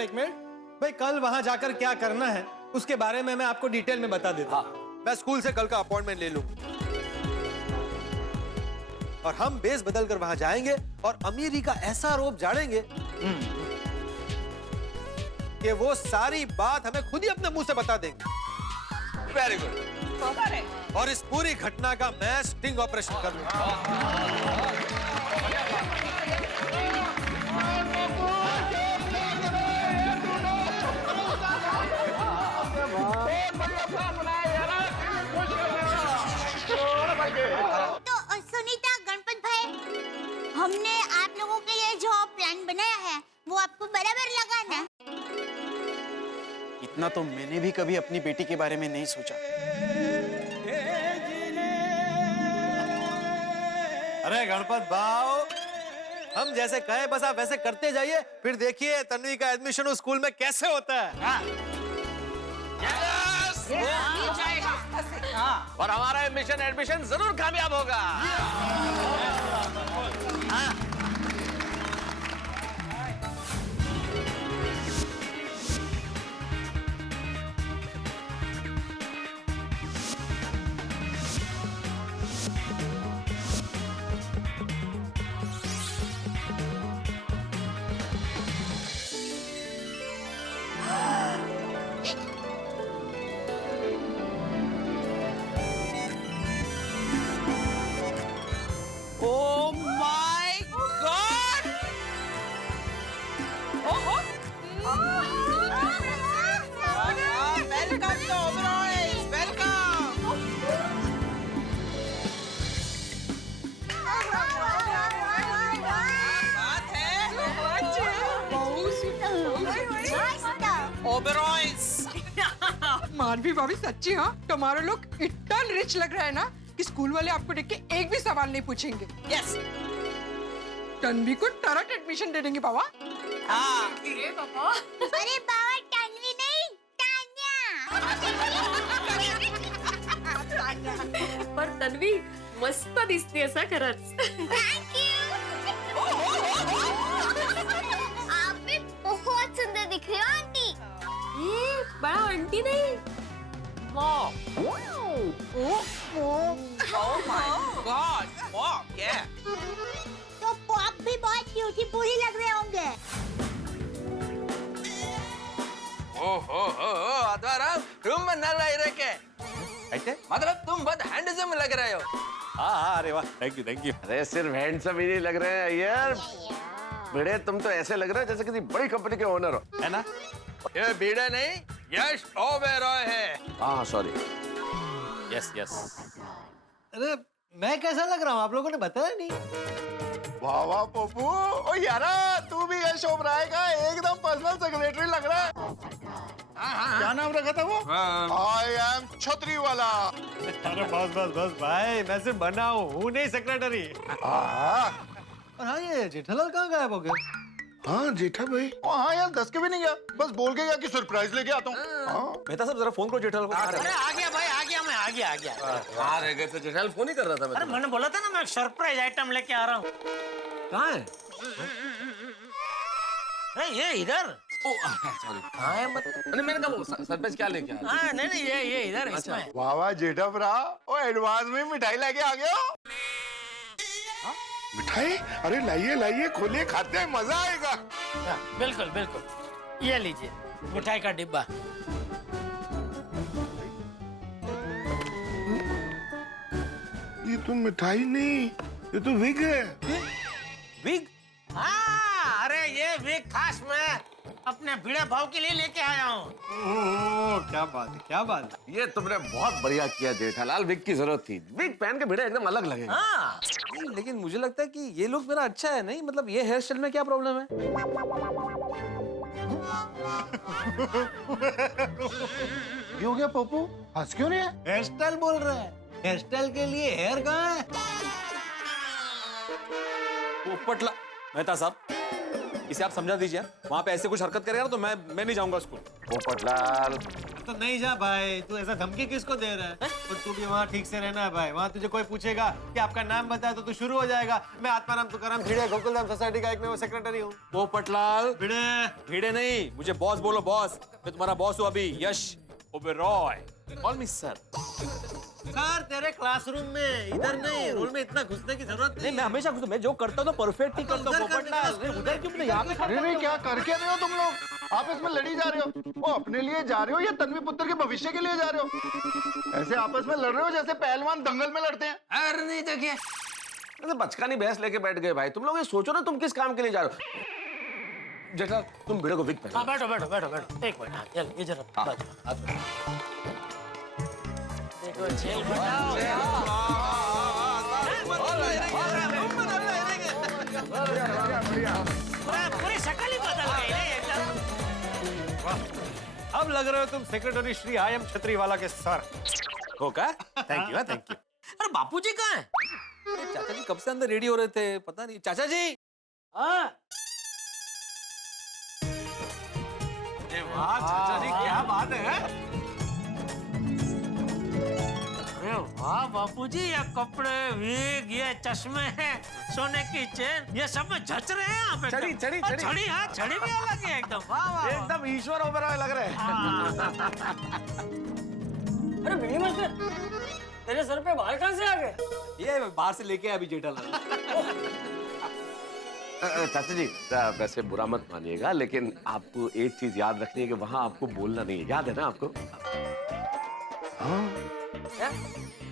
एक मिनट भाई, कल वहां जाकर क्या करना है उसके बारे में मैं आपको डिटेल में बता देता हूँ। मैं स्कूल से कल का अपॉइंटमेंट ले लूं और हम बेस बदल कर वहां जाएंगे और अमीरी का ऐसा आरोप झाड़ेंगे कि वो सारी बात हमें खुद ही अपने मुंह से बता देंगे। Very good. और इस पूरी घटना का मैं स्टिंग ऑपरेशन कर लूंगा। तो सुनीता, गणपत भाई, हमने आप लोगों के लिए जो प्लान बनाया है वो आपको बराबर लगा ना? इतना तो मैंने भी कभी अपनी बेटी के बारे में नहीं सोचा। अरे गणपत भाव, हम जैसे कहे बस आप वैसे करते जाइए, फिर देखिए तन्वी का एडमिशन उस स्कूल में कैसे होता है। और हमारा मिशन एडमिशन जरूर कामयाब होगा। Oh my God! Welcome to Oberoi. Welcome. बात है Oberois. माधवी भाभी सच्ची, हाँ तुम्हारे लोग इतना रिच लग रहा है ना कि स्कूल वाले आपको देख के एक भी सवाल नहीं पूछेंगे। Yes. तन्वी को डायरेक्ट एडमिशन दे देंगे बाबा। हाँ. अरे बाबा, तन्वी नहीं, तान्या। पर तन्वी मस्त दिसते सा खरंच। Thank you. आप भी बहुत सुंदर दिख रहे हो आंटी। ए, बड़ा आंटी नहीं, Mom. Oh my God. Mom. Yeah. तो पॉप भी बहुत ब्यूटीफुल ही लग रहे होंगे। ओहो अद्वाराम, तुम न रहे के ऐसे? मतलब तुम बहुत हैंडसम लग रहे हो। हाँ, अरे वाह, थैंक यू। अरे सिर्फ हैंडसम ही नहीं लग रहे हैं यार, भिड़े तुम तो ऐसे लग रहे हो जैसे किसी बड़ी कंपनी के ओनर हो, है ना? ये भिड़े नहीं, यश ओबेरॉय है। हाँ सॉरी। यस। अरे मैं कैसा लग रहा हूँ, आप लोगों ने बताया नहीं? वाह वाह पप्पू, ओ यारा तू भी यश ओबराय का एकदम पर्सनल सेक्रेटरी लग रहा है। क्या नाम रखा था वो? आई एम छतरी वाला। अरे बस भाई, मैं सिर्फ बना हूँ नहीं सेक्रेटरी। और हाँ, ये जेठालाल कहाँ गायब हो गया? हाँ जेठा भाई, हाँ यार 10 के भी नहीं गया, बस बोल के गया कि सरप्राइज लेके आता हूँ। मेहता साहब जरा फोन करो जेठालाल को। अरे आ गया भाई, आ गया मैं, आ गया। कहाँ रह गए थे जेठालाल? फोन ही कर रहा था मैं। अरे मैंने बोला था ना मैं सरप्राइज आइटम लेके आ रहा हूँ। कहाँ है? अरे ये इधर। सॉरी। हाँ है मतलब, मैंने कहा वो सरप्राइज क्या लेके आया? हाँ नहीं ये इधर इसमें। वाह वाह जेठा भरा, ओ एडवांस में मिठाई लेके आ गया हो। मिठाई? अरे लाइए खोलिए, खाते हैं, मजा आएगा। बिल्कुल, ये लीजिए मिठाई का डिब्बा। ये तो मिठाई नहीं, ये तो विग है। विग? हाँ, अरे ये विग खास मैं अपने भिड़े भाव के लिए लेके आया हूँ। क्या बात है। ये तुमने बहुत बढ़िया किया जेठालाल, विग की जरूरत थी। विग पहन के भिड़े एकदम अलग लगेगा। हाँ। लेकिन मुझे लगता है कि ये लुक मेरा अच्छा है, नहीं मतलब ये हेयर स्टाइल में क्या प्रॉब्लम है? ये हो गया पप्पू, हंस क्यों रहे हैं? हेयर स्टाइल बोल रहा है, हेयर स्टाइल के लिए हेयर कहाँ है? पोपटला मेहता साहब, इसे आप समझा दीजिए। वहाँ पे ऐसे कुछ हरकत करेगा ना तो मैं नहीं जाऊंगा स्कूल। पोपटलाल तो नहीं जा भाई, तू ऐसा धमकी किसको दे रहा है? और तू भी वहाँ ठीक से रहना भाई। वहाँ तुझे कोई पूछेगा कि आपका नाम बताया तो तू शुरू हो जाएगा, मैं आत्माराम तुकाराम भिड़े गोकुलधाम सोसाइटी का एक मैं सेक्रेटरी हूँ। पोपटलाल, भिड़े भिड़े नहीं, मुझे बॉस बोलो बॉस। मैं तुम्हारा बॉस हूँ अभी, Yash Oberoi. Call me sir. Sir तेरे क्लासरूम में, इधर नहीं, रूम में इतना घुसने की जरूरत नहीं। मैं हमेशा मैं जो करता हूँ तो परफेक्ट ही करता हूँ। पोपटलाल, उधर क्यों नहीं, यहाँ पे खड़े अरे क्या करके रहे हो तुम लोग? आपस में लड़ी जा रहे हो? वो अपने लिए जा रहे हो या तन्वी पुत्र के भविष्य के लिए जा रहे हो? ऐसे आपस में लड़ रहे हो जैसे पहलवान दंगल में लड़ते हैं। अरे नहीं देखिए, अरे बचकानी बहस लेके बैठ गए भाई। तुम लोग ये सोचो ना तुम किस काम के लिए जा रहे हो। जेठा तुम भिड़े को विक पहना। हाँ बैठो बैठो बैठो बैठो, एक मिनट। हाँ चल ये जरा देखो जेल पूरी शक्ल ही बदल गई ना एकदम। अब लग रहे हो तुम सेक्रेटरी श्री आई एम छतरीवाला के सर। हो का? Thank you, thank you. अरे बापूजी कहाँ है? चाचा जी कब से अंदर रेडी हो रहे थे, पता नहीं। चाचा जी, हाँ वाह चाचा जी, क्या बात है। अरे वाह बापूजी, ये कपड़े, विग, ये चश्मे हैं, सोने की चेन, ये सब में जच रहे हैं आप एकदम। छड़ी, और छड़ी, हाँ छड़ी भी अलग है एकदम। वाह वाह वाह। एकदम ईश्वर ओबेरॉय लग रहे हैं। अरे भिड़ी मास्टर, तेरे सर पे बाल कहाँ से आ गए? ये बाहर से लेके आया अभी जेठालाल। चाचा जी वैसे बुरा मत मानिएगा, लेकिन आपको एक चीज याद रखनी है कि वहाँ आपको बोलना नहीं है, याद है ना आपको?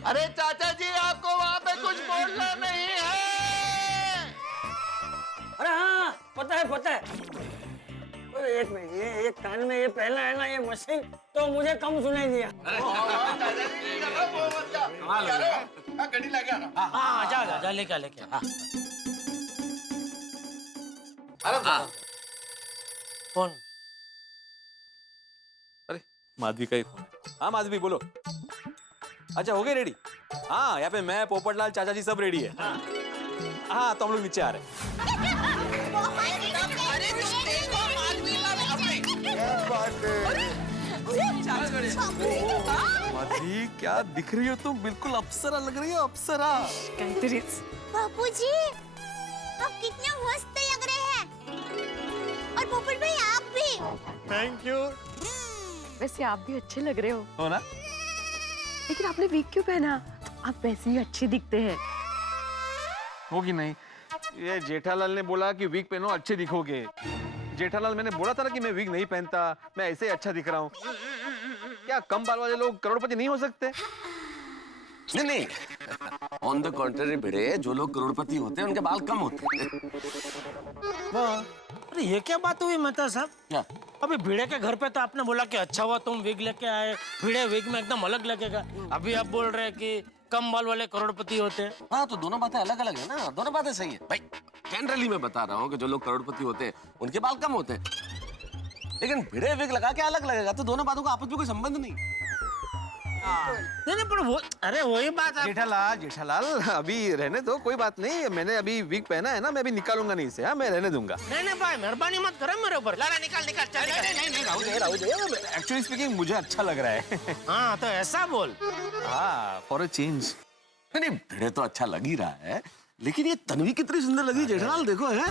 अरे चाचा जी आपको वहाँ पे कुछ बोलना नहीं है। अरे हाँ पता है पता है। अरे एक मिनट, ये एक कान में ये पहला है ना ये मशीन, तो मुझे कम सुनाई दिया। गड्डी लेके आना। हाँ जा जा लेके लेके। हाँ कौन? अरे माधवी का ही फोन है। हाँ माधवी बोलो। अच्छा हो गए रेडी? हाँ यहाँ पे मैं, पोपटलाल, चाचा जी सब रेडी है। हाँ तो हम लोग नीचे आ रहे हैं। माधवी क्या दिख रही हो तुम, बिल्कुल अप्सरा लग रही हो, अप्सरा। बापूजी, आप कितने मस्त लग रहे हैं। और पोपट भाई आप भी। Thank you. वैसे आप भी अच्छे लग रहे हो ना? लेकिन आपने वीक क्यों पहना? आप वैसे ही अच्छे दिखते हैं। हो कि नहीं? ये जेठालाल ने बोला कि विग पहनो अच्छे दिखोगे। जेठालाल मैंने बोला था ना कि मैं विग नहीं पहनता, मैं ऐसे ही अच्छा दिख रहा हूँ। क्या कम बाल वाले लोग करोड़पति नहीं हो सकते? नहीं नहीं, ऑन द कॉन्ट्ररी भिड़े, जो लोग करोड़पति होते हैं उनके बाल कम होते हैं। अरे ये क्या बात हुई मेहता साहब? क्या? अभी भिड़े के घर पे तो आपने बोला कि अच्छा हुआ तुम विग लेके आए, भिड़े विग में एकदम अलग लगेगा। अभी आप बोल रहे हैं कि कम बाल वाले करोड़पति होते हैं। हाँ तो दोनों बातें अलग अलग है ना, दोनों बातें सही है भाई। जनरली मैं बता रहा हूँ कि जो लोग करोड़पति होते हैं उनके बाल कम होते हैं, लेकिन भिड़े विग लगा के अलग लगेगा, तो दोनों बातों का आपस में कोई संबंध नहीं। नहीं पर वो, अरे वही बात आप... जेठालाल अभी रहने दो, कोई बात नहीं। मैंने अभी विग पहना है ना, मैं अभी निकालूंगा नहीं इसे। हाँ मैं रहने दूंगा। नहीं भाई मेहरबानी मत करो मेरे ऊपर। लाला निकाल निकाल चल निकाल। राहु दे। एक्चुअली स्पीकिंग मुझे अच्छा लग रहा है। हाँ तो ऐसा बोल। हाँ फॉर अ चेंज। नहीं भिड़े तो अच्छा लग ही रहा है, लेकिन ये तन्वी कितनी सुंदर लगी जेठालाल, देखो है।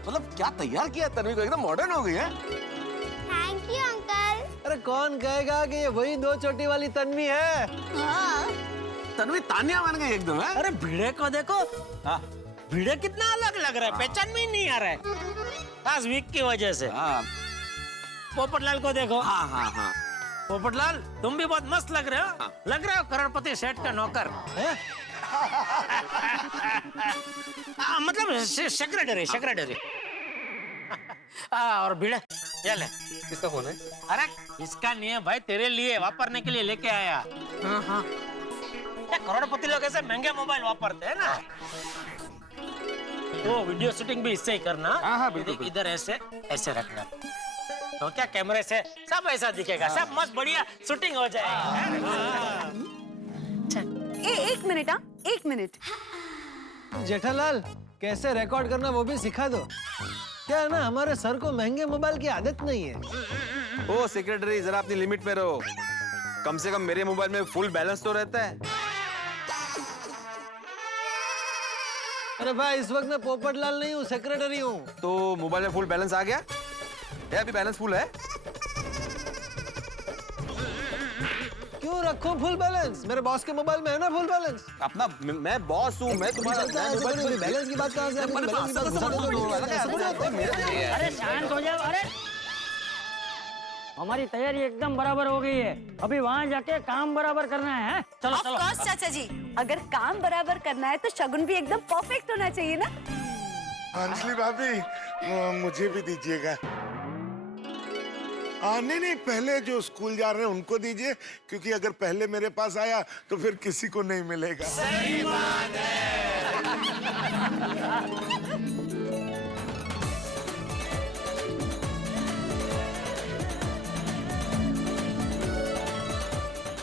मतलब क्या तैयार किया तन्वी को, एकदम मॉडर्न हो गई है। Thank you uncle. अरे कौन कहेगा कि ये वही दो चोटी वाली तन्वी है? हाँ। तन्वी तानिया बन गई एकदम है। अरे भिड़े को देखो, भिड़े कितना अलग लग रहा है, पहचान में ही नहीं आ रहा है खास वीक की वजह से। पोपटलाल को देखो। हाँ पोपटलाल तुम भी बहुत मस्त लग रहे हो। लग रहे हो करोड़पति सेठ का नौकर है? मतलब सेक्रेटरी। और भिड़े ये ले। किसका फोन है? अरे इसका नहीं है भाई, तेरे लिए वापरने के लिए लेके आया। हाँ। करोड़पति लोग ऐसे महंगे मोबाइल वापरते हैं ना, तो वीडियो शूटिंग भी इससे ही करना। हाँ बिल्कुल। इधर ऐसे ऐसे रखना, तो क्या कैमरे से सब ऐसा दिखेगा। सब मस्त बढ़िया शूटिंग हो जाएगा। एक मिनट, हाँ 1 मिनट। जेठालाल कैसे रिकॉर्ड करना वो भी सिखा दो। क्या है ना, हमारे सर को महंगे मोबाइल की आदत नहीं है। ओ सेक्रेटरी, जरा अपनी लिमिट में रहो। कम से कम मेरे मोबाइल में फुल बैलेंस तो रहता है। अरे भाई, इस वक्त मैं पोपटलाल नहीं हूँ, सेक्रेटरी हूँ। तो मोबाइल में फुल बैलेंस आ गया? अभी बैलेंस फुल है? क्यों रखो फुल बैलेंस? मेरे बॉस के मोबाइल में है ना फुल बैलेंस। अपना मैं बॉस हूँ, मैं तुम्हारा बैलेंस की बात कहाँ से आ गई? बैलेंस की बात घुसा दो तो अरे शांत हो जाओ। अरे हमारी तैयारी एकदम बराबर हो गई है, अभी वहाँ जाके काम बराबर करना है। चलो ऑफ चलो। कोर्स चाचा जी, अगर काम बराबर करना है तो शगुन भी एकदम परफेक्ट होना चाहिए ना। अंजलि भाभी, मुझे भी दीजिएगा। नहीं, पहले जो स्कूल जा रहे हैं उनको दीजिए, क्योंकि अगर पहले मेरे पास आया तो फिर किसी को नहीं मिलेगा। सही बात है।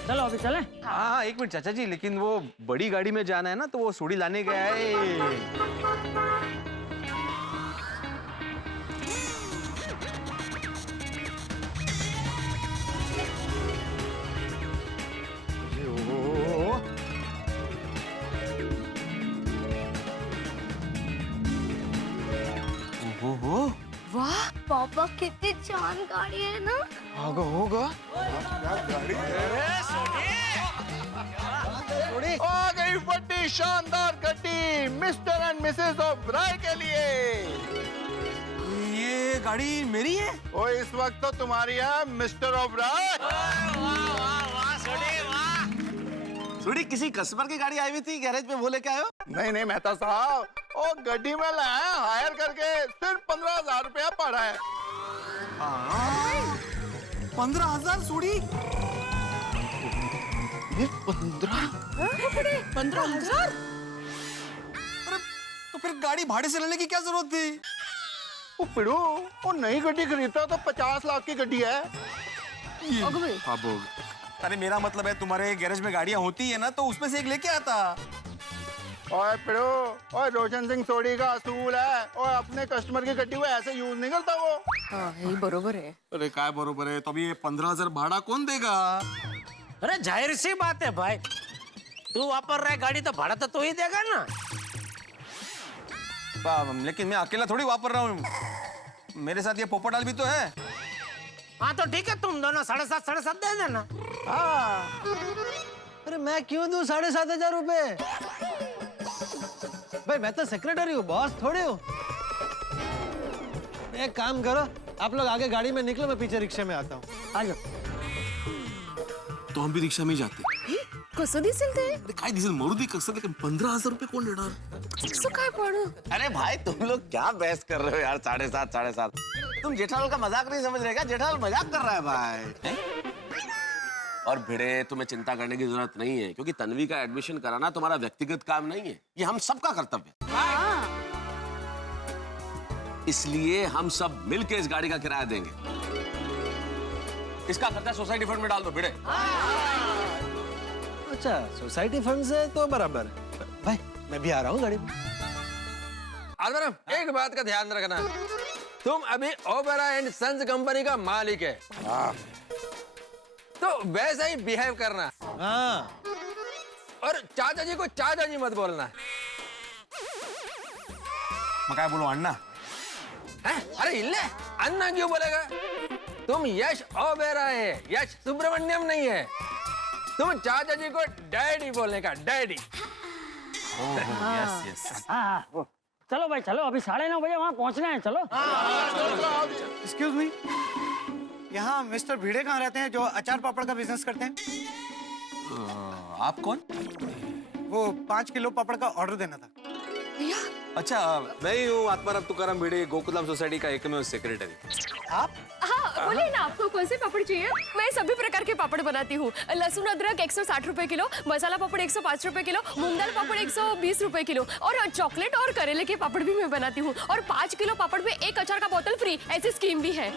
चलो अभी चले। हाँ, एक मिनट चाचा जी, लेकिन वो बड़ी गाड़ी में जाना है ना, तो वो सूढ़ी लाने गया है। वाह पापा, कितनी जानकारी है ना। होगा। आ गई बड़ी शानदार गड्डी मिस्टर एंड मिसेस ओबराय के लिए। ये गाड़ी मेरी है? ओ इस वक्त तो तुम्हारी है मिस्टर ओबराय। थोड़ी किसी कस्टमर की गाड़ी आई हुई थी गैरेज में, वो लेके आए हो? नहीं मेहता साहब, ओ गड्डी में लाया हायर करके सिर्फ 15,000 रुपया पड़ा है। 15,000 सूढ़ी? 15,000? तो फिर गाड़ी भाड़े से लेने की क्या जरूरत थी? ओ पिड़ू, वो नई गड्डी खरीदता तो 50 लाख की गड्डी है। अरे मेरा मतलब है, तुम्हारे गैरेज में गाड़ियां होती है ना, तो उसमें से एक लेके आता। ओए पिड़ू, ओए रोशन सिंह सोडी का असूल है, ओए अपने कस्टमर की गड्डी को ऐसे यूज नहीं करता वो। हाँ, यही बरोबर है। अरे काय बरोबर है, तो अभी ये 15,000 भाड़ा कौन देगा? अरे जाहिर सी बात है भाई, तू वापर रहा है गाड़ी तो भाड़ा तो तू ही देगा ना। लेकिन मैं अकेला थोड़ी वापर रहा हूँ, मेरे साथ ये पोपटलाल भी तो है। हाँ तो ठीक है, तुम दोनों 7,500 दे देना। हाँ। अरे मैं क्यों दूं 7,500 रुपए? भाई मैं तो सेक्रेटरी हूँ, बॉस थोड़ी हूँ। एक काम करो, आप लोग आगे गाड़ी में निकलो, मैं पीछे रिक्शे में आता हूँ। आ जाओ। तो हम भी रिक्शा में ही जाते। कसं दिसेल ते? अरे काय दिसेल, मरुदी कसं, लेकिन 15,000 रुपये कोण देणार? कसं काय पण? अरे भाई तुम लोग क्या बहस कर रहे हो यार? 7,500। तुम जेठालाल का मजाक नहीं समझ रहे क्या? जेठालाल मजाक कर रहा है भाई। और भिड़े, तुम्हें चिंता करने की जरूरत नहीं है, क्योंकि तन्वी का एडमिशन कराना तुम्हारा व्यक्तिगत काम नहीं है, ये हम सबका कर्तव्य है। इसलिए हम सब मिलकर इस गाड़ी का किराया देंगे। इसका खर्चा सोसाइटी फंड में डाल दो भिड़े। अच्छा, सोसाइटी फंड से तो बराबर है। भाई मैं भी आ रहा हूँ गाड़ी में। आलमरम, एक बात का ध्यान रखना, तुम अभी ओबेरॉय एंड सन्स कंपनी का मालिक है, तो वैसा ही बिहेव करना। हाँ। और चाचा जी को चाचा जी मत बोलना। मैं काय बोलूं, अण्णा? अरे इल्ले अन्ना क्यों बोलेगा? तुम यश ओबेरॉय है, यश सुब्रमण्यम नहीं है। तुम चाचा जी को डैडी बोलने का, डैडी। Yes yes. हाँ हाँ, चलो भाई चलो, अभी 9:30 बजे वहाँ पहुँचना है। चलो। एक्सक्यूज मी, यहाँ मिस्टर भिड़े कहाँ रहते हैं जो अचार पापड़ का बिजनेस करते हैं? आप कौन? वो 5 किलो पापड़ का ऑर्डर देना था। अच्छा, मैं ही हूँ आत्माराम तुकाराम भिड़े, गोकुलधाम सोसाइटी का एकमेव सेक्रेटरी। आप? हाँ बोलिए ना, आपको कौन से पापड़ चाहिए? मैं सभी प्रकार के पापड़ बनाती हूँ। लहसुन अदरक 160 रुपए किलो, मसाला पापड़ 105 रुपए किलो, मूंग दाल पापड़ 120 रुपए किलो, और चॉकलेट और करेले के पापड़ भी मैं बनाती हूँ। और 5 किलो पापड़ में 1 अचार का बोतल फ्री, ऐसी स्कीम भी है।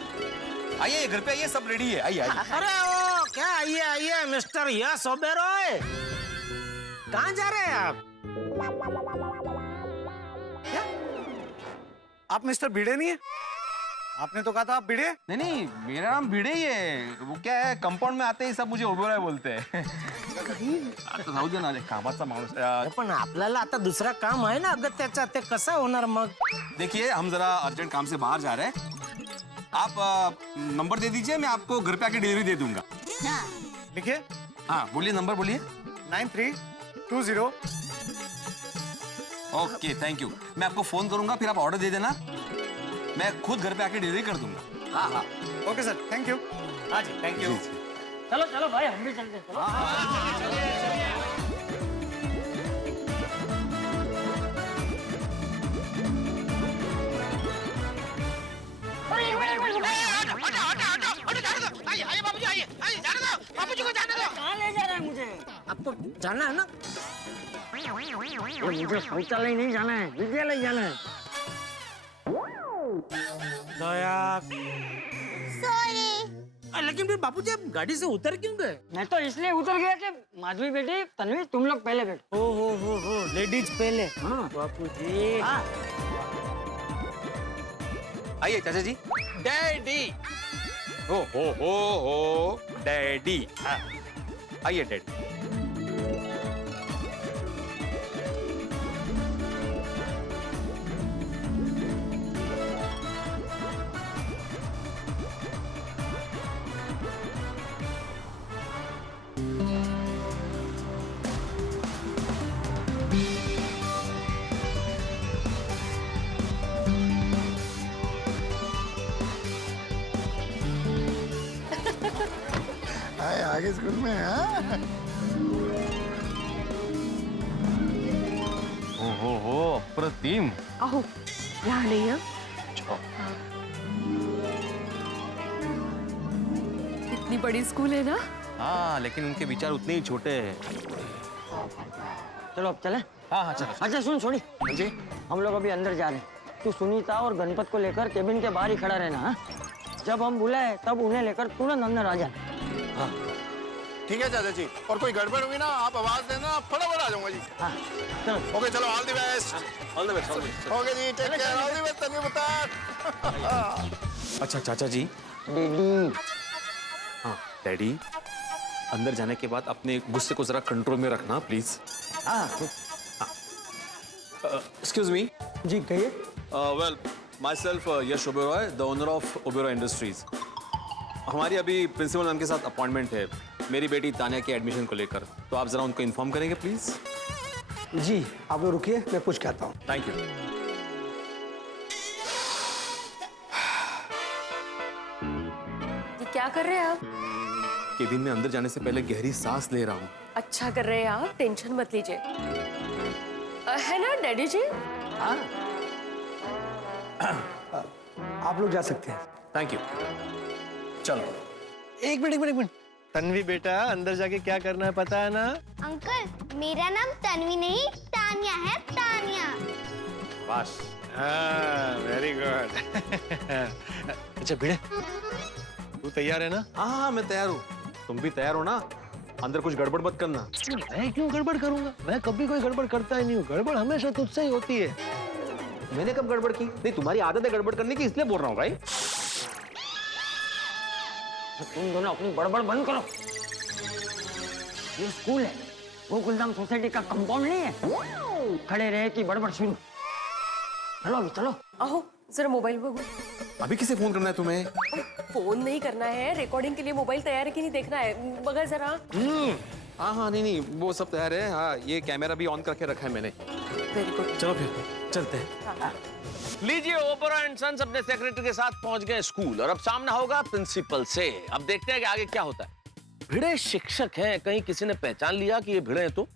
आइए, घर पे आइए, सब रेडी है, आइए आइए। अरे ओ क्या, आइए आइए मिस्टर यश ओबेरॉय, कहाँ जा रहे हैं आप? आप मिस्टर भिड़े नहीं है? आपने तो कहा था आप भिड़े। नहीं नहीं, मेरा नाम भिड़े ही है। वो क्या है, कंपाउंड में आते ही सब मुझे ओबेरॉय बोलते हैं। आता जाऊ दे ना, कामाचा माणूस आहे. पण आपल्याला आता दुसरा काम आहे ना अगत्याचा, ते कसं होणार मग? देखिए, हम जरा अर्जेंट काम से बाहर जा रहे हैं। आप नंबर दे दीजिए, मैं आपको घर पे आके डिलीवरी दे दूंगा। लिखिए। हाँ बोलिए, नंबर बोलिए। 9320। Okay, thank you. मैं आपको फोन करूंगा, फिर आप ऑर्डर दे देना, मैं खुद घर पे आके डिलीवरी कर दूंगा। हाँ हाँ, ओके सर, थैंक यू। हाँ जी, थैंक यू। चलो चलो भाई, हम भी चलते हैं, चलो। कहाँ ले जा रहा है मुझे? अब तो जाना है ना। मुझे शौचालय नहीं जाना है, विद्यालय जाना है। दया, सॉरी। लेकिन फिर बापूजी आप गाड़ी से उतर क्यों गए? मैं तो इसलिए उतर गया कि माधवी बेटी, तन्वी तुम लोग पहले बैठो। हो, लेडीज पहले। हाँ। बापूजी। हाँ। आइए चाचा जी। डैडी। हो डैडी। हाँ, आइए डैडी। आगे स्कूल में हाँ? हो अप्रतिम। अहो, यहाँ नहीं है। इतनी बड़ी स्कूल है ना? हाँ, लेकिन उनके विचार उतने ही छोटे हैं। चलो अब चले। हाँ चलो। अच्छा सुन छोड़ी जी। हम लोग अभी अंदर जा रहे हैं। तू सुनीता और गणपत को लेकर केबिन के बाहर ही खड़ा रहना। हाँ? जब हम बुलाए तब उन्हें लेकर तुरंत अंदर आ जाना। हाँ ठीक है चाचा जी, और कोई गड़बड़ हुई ना आप आवाज देना, फटाफट आ जाऊंगा जी। हाँ चलो। ओके चलो, all the best. All the best. Okay जी, take care, all the best. Tanvi बता। अच्छा चाचा जी। दीदी। हाँ डैडी, अंदर जाने के बाद अपने गुस्से को जरा कंट्रोल में रखना प्लीज। हाँ एक्सक्यूज मी। जी कहिए। Well, myself Yash Oberoi, the owner of Oberoi Industries. हमारी अभी प्रिंसिपल मैम के साथ अपॉइंटमेंट है मेरी बेटी तान्या के एडमिशन को लेकर, तो आप जरा उनको इन्फॉर्म करेंगे प्लीज। जी आप लोग रुकिए, मैं पूछ के आता हूँ। Thank you. ये क्या कर रहे हैं आप? केबिन में अंदर जाने से पहले गहरी सांस ले रहा हूँ। अच्छा कर रहे हैं आप, टेंशन मत लीजिए। है ना डैडी जी? हाँ आप लोग जा सकते हैं। Thank you. चलो। एक मिनट। तन्वी बेटा, अंदर जाके क्या करना है पता है ना? अंकल, मेरा नाम तन्वी नहीं तानिया है, तानिया। बस। हाँ, वेरी गुड। अच्छा भिड़े, तू तैयार है ना? हाँ मैं तैयार हूँ। तुम भी तैयार हो ना? अंदर कुछ गड़बड़ मत करना। मैं क्यों गड़बड़ करूंगा? मैं कभी कोई गड़बड़ करता ही नहीं हूँ। गड़बड़ हमेशा तुझसे ही होती है। मैंने कब गड़बड़ की? नहीं, तुम्हारी आदत है गड़बड़ करने की, इसलिए बोल रहा हूँ भाई। तुम दोनों अपनी बड़बड़ बंद करो। ये स्कूल है, गोकुलधाम सोसाइटी का कंपाउंड नहीं है। खड़े रहे कि बड़बड़ शुरू। चलो अभी चलो। अहो, जरा मोबाइल बघू। अभी किसे फोन करना है तुम्हें? फोन नहीं करना है, रिकॉर्डिंग के लिए मोबाइल तैयार है कि नहीं देखना है। बघा जरा। हाँ नहीं, वो सब तैयार है। हाँ, ये कैमरा भी ऑन करके रखा है मैंने। Very good. चलो फिर चलते हैं। लीजिए, ओबेरॉय एंड सन्स अपने सेक्रेटरी के साथ पहुंच गए स्कूल, और अब सामना होगा प्रिंसिपल से। अब देखते हैं कि आगे क्या होता है। भिड़े शिक्षक हैं, कहीं किसी ने पहचान लिया कि ये भिड़े हैं तो,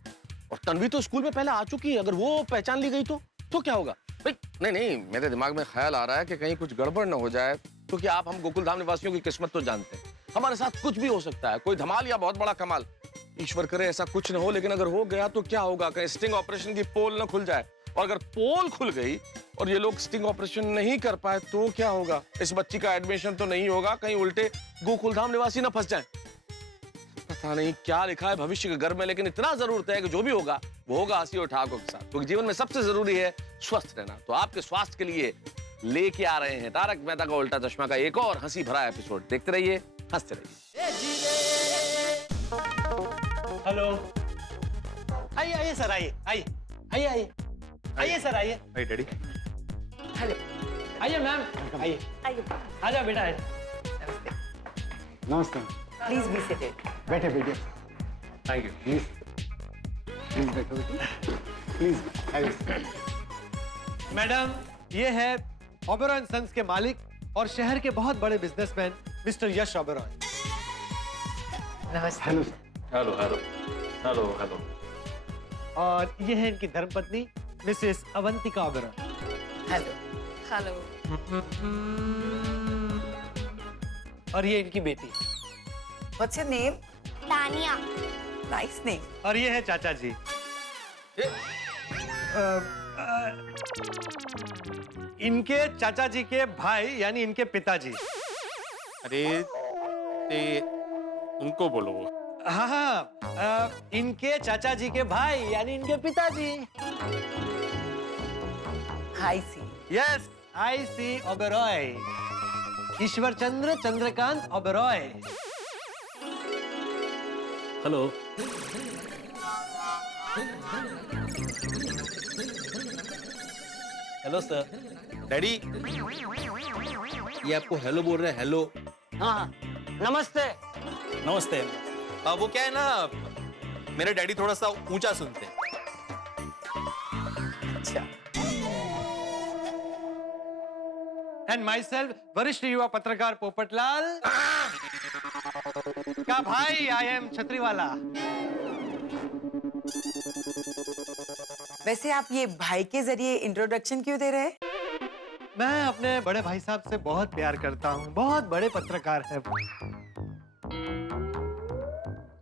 और तन्वी तो स्कूल में पहले आ चुकी है, अगर वो पहचान ली गई तो क्या होगा भाई? नहीं, मेरे दिमाग में ख्याल आ रहा है कि कहीं कुछ गड़बड़ न हो जाए, क्योंकि आप हम गोकुलधाम निवासियों की किस्मत तो जानते हैं। हमारे साथ कुछ भी हो सकता है, कोई धमाल या बहुत बड़ा कमाल। ईश्वर करे ऐसा कुछ न हो, लेकिन अगर हो गया तो क्या होगा? कहीं स्टिंग ऑपरेशन की पोल न खुल जाए, और अगर पोल खुल गई और ये लोग स्टिंग ऑपरेशन नहीं कर पाए तो क्या होगा? इस बच्ची का एडमिशन तो नहीं होगा, कहीं उल्टे गोकुलधाम निवासी न फंस जाएं। पता नहीं क्या लिखा है भविष्य के गर्भ में, लेकिन इतना जरूर है कि जो भी होगा वो होगा हंसी और ठहाकों के साथ, क्योंकि जीवन में सबसे जरूरी है स्वस्थ रहना। तो आपके स्वास्थ्य के लिए लेके आ रहे हैं तारक मेहता का उल्टा चश्मा का एक और हंसी भरा एपिसोड। देखते रहिए, हंसते रहिए। हेलो, आइए आइए सर, आइए आइए आइए आइए आइए सर, आइए। हाय डैडी। हेलो, आइए मैम, आइए आइए, आ जाओ बेटा। नमस्ते। Please be seated. बैठे बैठे। Thank you. प्लीज प्लीज बैठो प्लीज। मैडम, ये है ओबेरॉय एंड सन्स के मालिक और शहर के बहुत बड़े बिजनेसमैन मिस्टर यश ओबेरॉय। नमस्ते। Hello hello hello hello hello. और ये है इनकी धर्मपत्नी Mrs Avantika Oberoi. Hello. Hello. और ये इनकी बेटी। What's your name? Tania. Nice name. और ये है चाचा जी। इनके चाचा जी के भाई यानी इनके पिताजी। अरे ते उनको बोलो। हाँ हाँ, इनके चाचा जी के भाई यानी इनके पिताजी। हाय सी। Yes, I see Oberoi, Ishwar Chandra Chandrakant Oberoi. Hello. Hello sir. Daddy, ये आपको हेलो बोल रहे हैं, हेलो। हाँ नमस्ते। नमस्ते। वो क्या है ना, मेरे डैडी थोड़ा सा ऊंचा सुनते हैं। अच्छा। एंड माई सेल्फ, वरिष्ठ युवा पत्रकार पोपटलाल का भाई, आई एम छतरीवाला। वैसे आप ये भाई के जरिए इंट्रोडक्शन क्यों दे रहे हैं? मैं अपने बड़े भाई साहब से बहुत प्यार करता हूँ, बहुत बड़े पत्रकार हैं वो।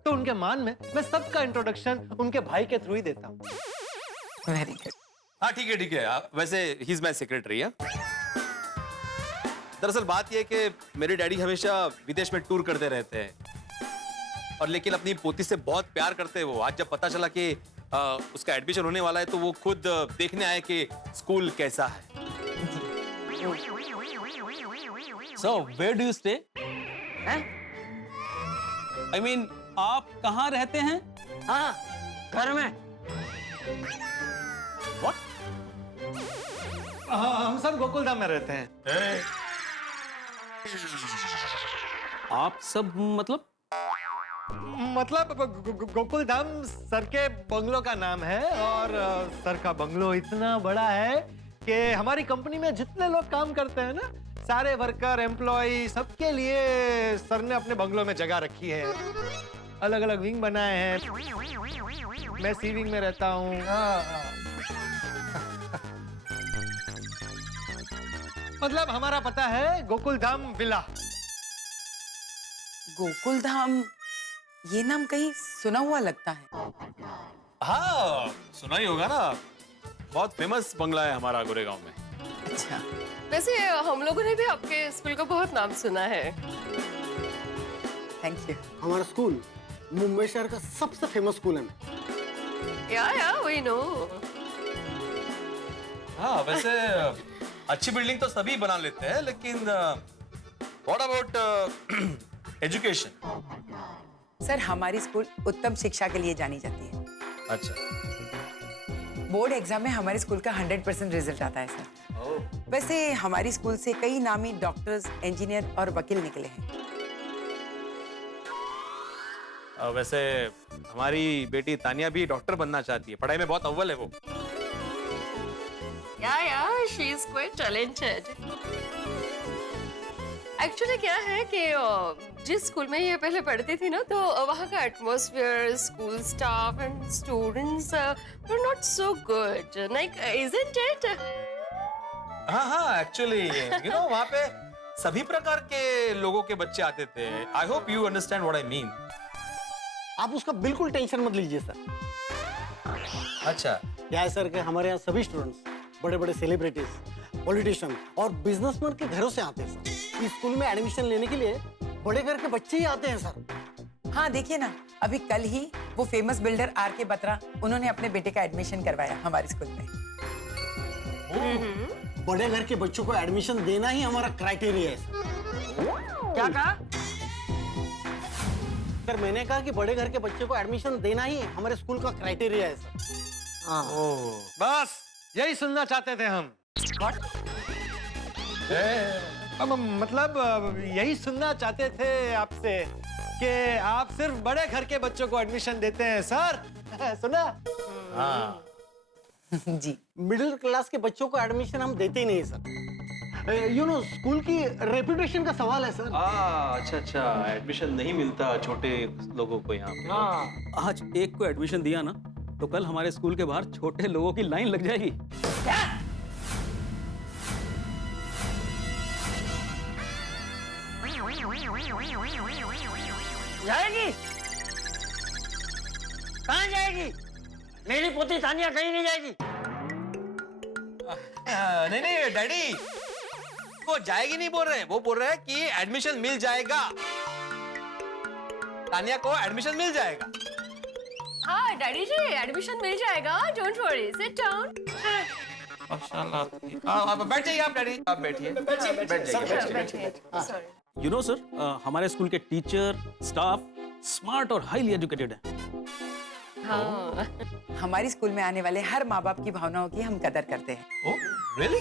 तो उनके मान में मैं सबका इंट्रोडक्शन उनके भाई के थ्रू ही देता हूँ। Very good. हाँ ठीक है ठीक है। वैसे ही इज माय सेक्रेटरी है। दरअसल बात यह है कि मेरे डैडी हमेशा विदेश में टूर करते रहते हैं, और लेकिन अपनी पोती से बहुत प्यार करते हैं वो। आज जब पता चला कि उसका एडमिशन होने वाला है तो वो खुद देखने आए कि स्कूल कैसा है। So where do you stay? I mean आप कहाँ रहते हैं? हाँ घर में। What? हम सब गोकुलधाम में रहते हैं। आप सब मतलब? गोकुलधाम सर के बंगलो का नाम है, और सर का बंगलो इतना बड़ा है कि हमारी कंपनी में जितने लोग काम करते हैं ना, सारे वर्कर एम्प्लॉय, सबके लिए सर ने अपने बंगलों में जगह रखी है। अलग अलग विंग बनाए हैं। मैं सी विंग में रहता हूँ। मतलब हमारा पता है गोकुलधाम विला। गोकुलधाम, ये नाम कहीं सुना हुआ लगता है। हाँ सुना ही होगा ना, बहुत फेमस बंगला है हमारा गोरेगांव में। अच्छा। वैसे हम लोगों ने भी आपके स्कूल का बहुत नाम सुना है। Thank you. हमारा स्कूल मुंबई शहर का सबसे फेमस स्कूल है। या वी नो। हाँ वैसे अच्छी बिल्डिंग तो सभी बना लेते हैं, लेकिन व्हाट अबाउट एजुकेशन? सर हमारी स्कूल उत्तम शिक्षा के लिए जानी जाती है। अच्छा। बोर्ड एग्जाम में हमारे स्कूल का 100% रिजल्ट आता है सर। वैसे हमारी स्कूल से कई नामी डॉक्टर्स, इंजीनियर और वकील निकले हैं। वैसे हमारी बेटी तानिया भी डॉक्टर बनना चाहती है, पढ़ाई में बहुत अव्वल है वो। या she is quite talented. Actually क्या है कि जिस स्कूल में ये पहले पढ़ती थी ना, तो वहाँ का atmosphere, school staff and students were not so good, like isn't it? हाँ एक्चुअली यू नो वहाँ पे सभी प्रकार के लोगों के बच्चे आते थे। I hope you understand what I mean. आप उसका बिल्कुल टेंशन मत लीजिए सर। अच्छा। क्या है सर कि हमारे यहाँ सभी स्टूडेंट्स बड़े बड़े सेलिब्रिटीज, पॉलिटिशियन और बिजनेसमैन के घरों से आते हैं सर। इस स्कूल में एडमिशन लेने के लिए बड़े घर के बच्चे ही आते हैं सर। हाँ देखिए ना, अभी कल ही वो फेमस बिल्डर आर के बत्रा, उन्होंने अपने बेटे का एडमिशन करवाया हमारे स्कूल में। बड़े घर के बच्चों को एडमिशन देना ही हमारा क्राइटेरिया है सर। क्या कहा? सर मैंने कहा कि बड़े घर के बच्चे को एडमिशन देना ही हमारे स्कूल का क्राइटेरिया है सर। बस यही सुनना चाहते थे हम। अब मतलब यही सुनना चाहते थे आपसे कि आप सिर्फ बड़े घर के बच्चों को एडमिशन देते हैं सर। सुना? हाँ। जी। मिडिल क्लास के बच्चों को एडमिशन हम देते ही नहीं सर। यू नो स्कूल की रेपुटेशन का सवाल है सर। अच्छा, एडमिशन नहीं मिलता छोटे लोगों को यहाँ पे। आज एक को एडमिशन दिया ना तो कल हमारे स्कूल के बाहर छोटे लोगों की लाइन लग जाएगी। जाएगी? कहाँ जाएगी? मेरी पोती तानिया कहीं नहीं जाएगी। नहीं डैडी, वो जाएगी नहीं बोल रहे हैं, वो बोल रहे हैं कि एडमिशन मिल जाएगा, तानिया को एडमिशन मिल जाएगा। हाँ डैडी जी, एडमिशन मिल जाएगा, डोंट वरी, सिट डाउन। बैठ जाइए आप डैडी, आप बैठिए। यू नो सर, हमारे स्कूल के टीचर स्टाफ स्मार्ट और हाईली एजुकेटेड हैं। हाँ। हमारी स्कूल में आने वाले हर माँ बाप की भावनाओं की हम कदर करते हैं। ओह, रियली?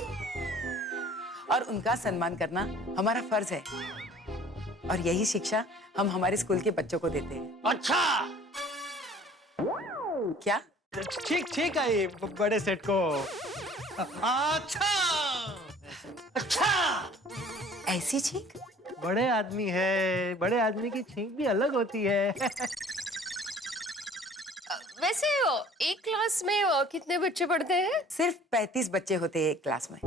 और उनका सम्मान करना हमारा फर्ज है। और यही शिक्षा हम हमारे स्कूल के बच्चों को देते हैं। अच्छा। क्या? ठीक है ये बड़े सेट को। अच्छा। ऐसी छींक? बड़े आदमी है, बड़े आदमी की छींक भी अलग होती है। वैसे एक क्लास में कितने बच्चे पढ़ते हैं? सिर्फ 35 बच्चे होते हैं एक क्लास में,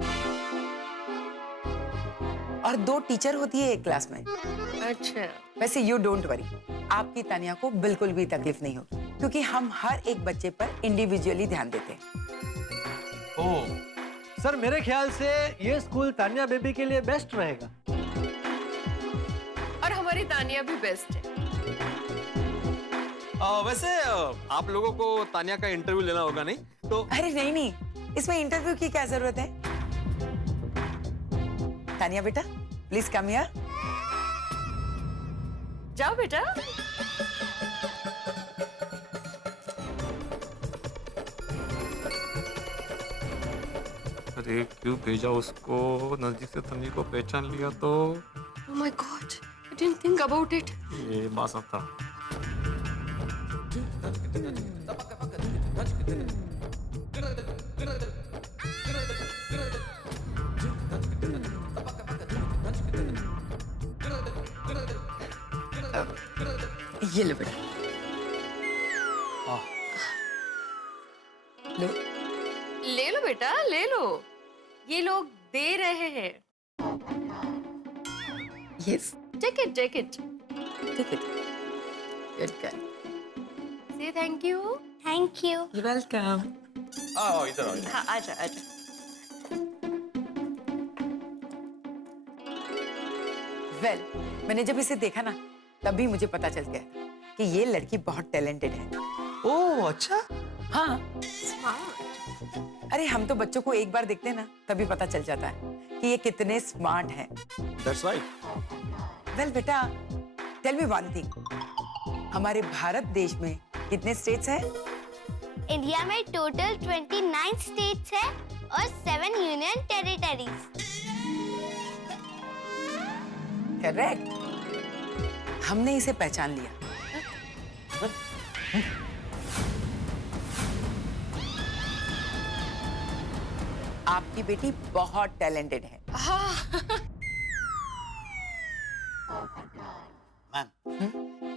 और 2 टीचर होती है एक क्लास में। अच्छा। वैसे यू डोंट वरी, आपकी तानिया को बिल्कुल भी तकलीफ नहीं होगी, क्योंकि हम हर एक बच्चे पर इंडिविजुअली ध्यान देते हैं। ओह, सर मेरे ख्याल से ये स्कूल तानिया बेबी के लिए बेस्ट रहेगा। और हमारी तानिया भी बेस्ट है। वैसे आप लोगों को तानिया का इंटरव्यू लेना होगा नहीं तो? अरे नहीं, इसमें इंटरव्यू की क्या जरूरत है? तानिया बेटा, प्लीज कम हियर। जाओ बेटा। अरे क्यों भेजा उसको? नजदीक से तन्वी को पहचान लिया तो। Oh my God, I didn't think about it. ये बासा था। ये लो बेटा। लो। ले लो बेटा, ले लो। ये लोग दे रहे हैं। Yes. Take it, take it. Take it. Good girl. Say thank you. Thank you. You're welcome. आओ इधर आओ। हाँ, आजा, आजा। Well, मैंने जब इसे देखा ना, तभी मुझे पता चल गया कि ये लड़की बहुत टैलेंटेड है। ओह अच्छा। हाँ। अरे हम तो बच्चों को एक बार देखते हैं ना, तभी पता चल जाता है कि ये कितने स्मार्ट हैं। That's right. वेल बेटा, टेल मी वन थिंग, हमारे भारत देश में कितने स्टेट्स हैं? इंडिया में टोटल 29 स्टेट्स है और 7 यूनियन टेरिटरीज। करेक्ट। हमने इसे पहचान लिया। आपकी बेटी बहुत टैलेंटेड है। मैम,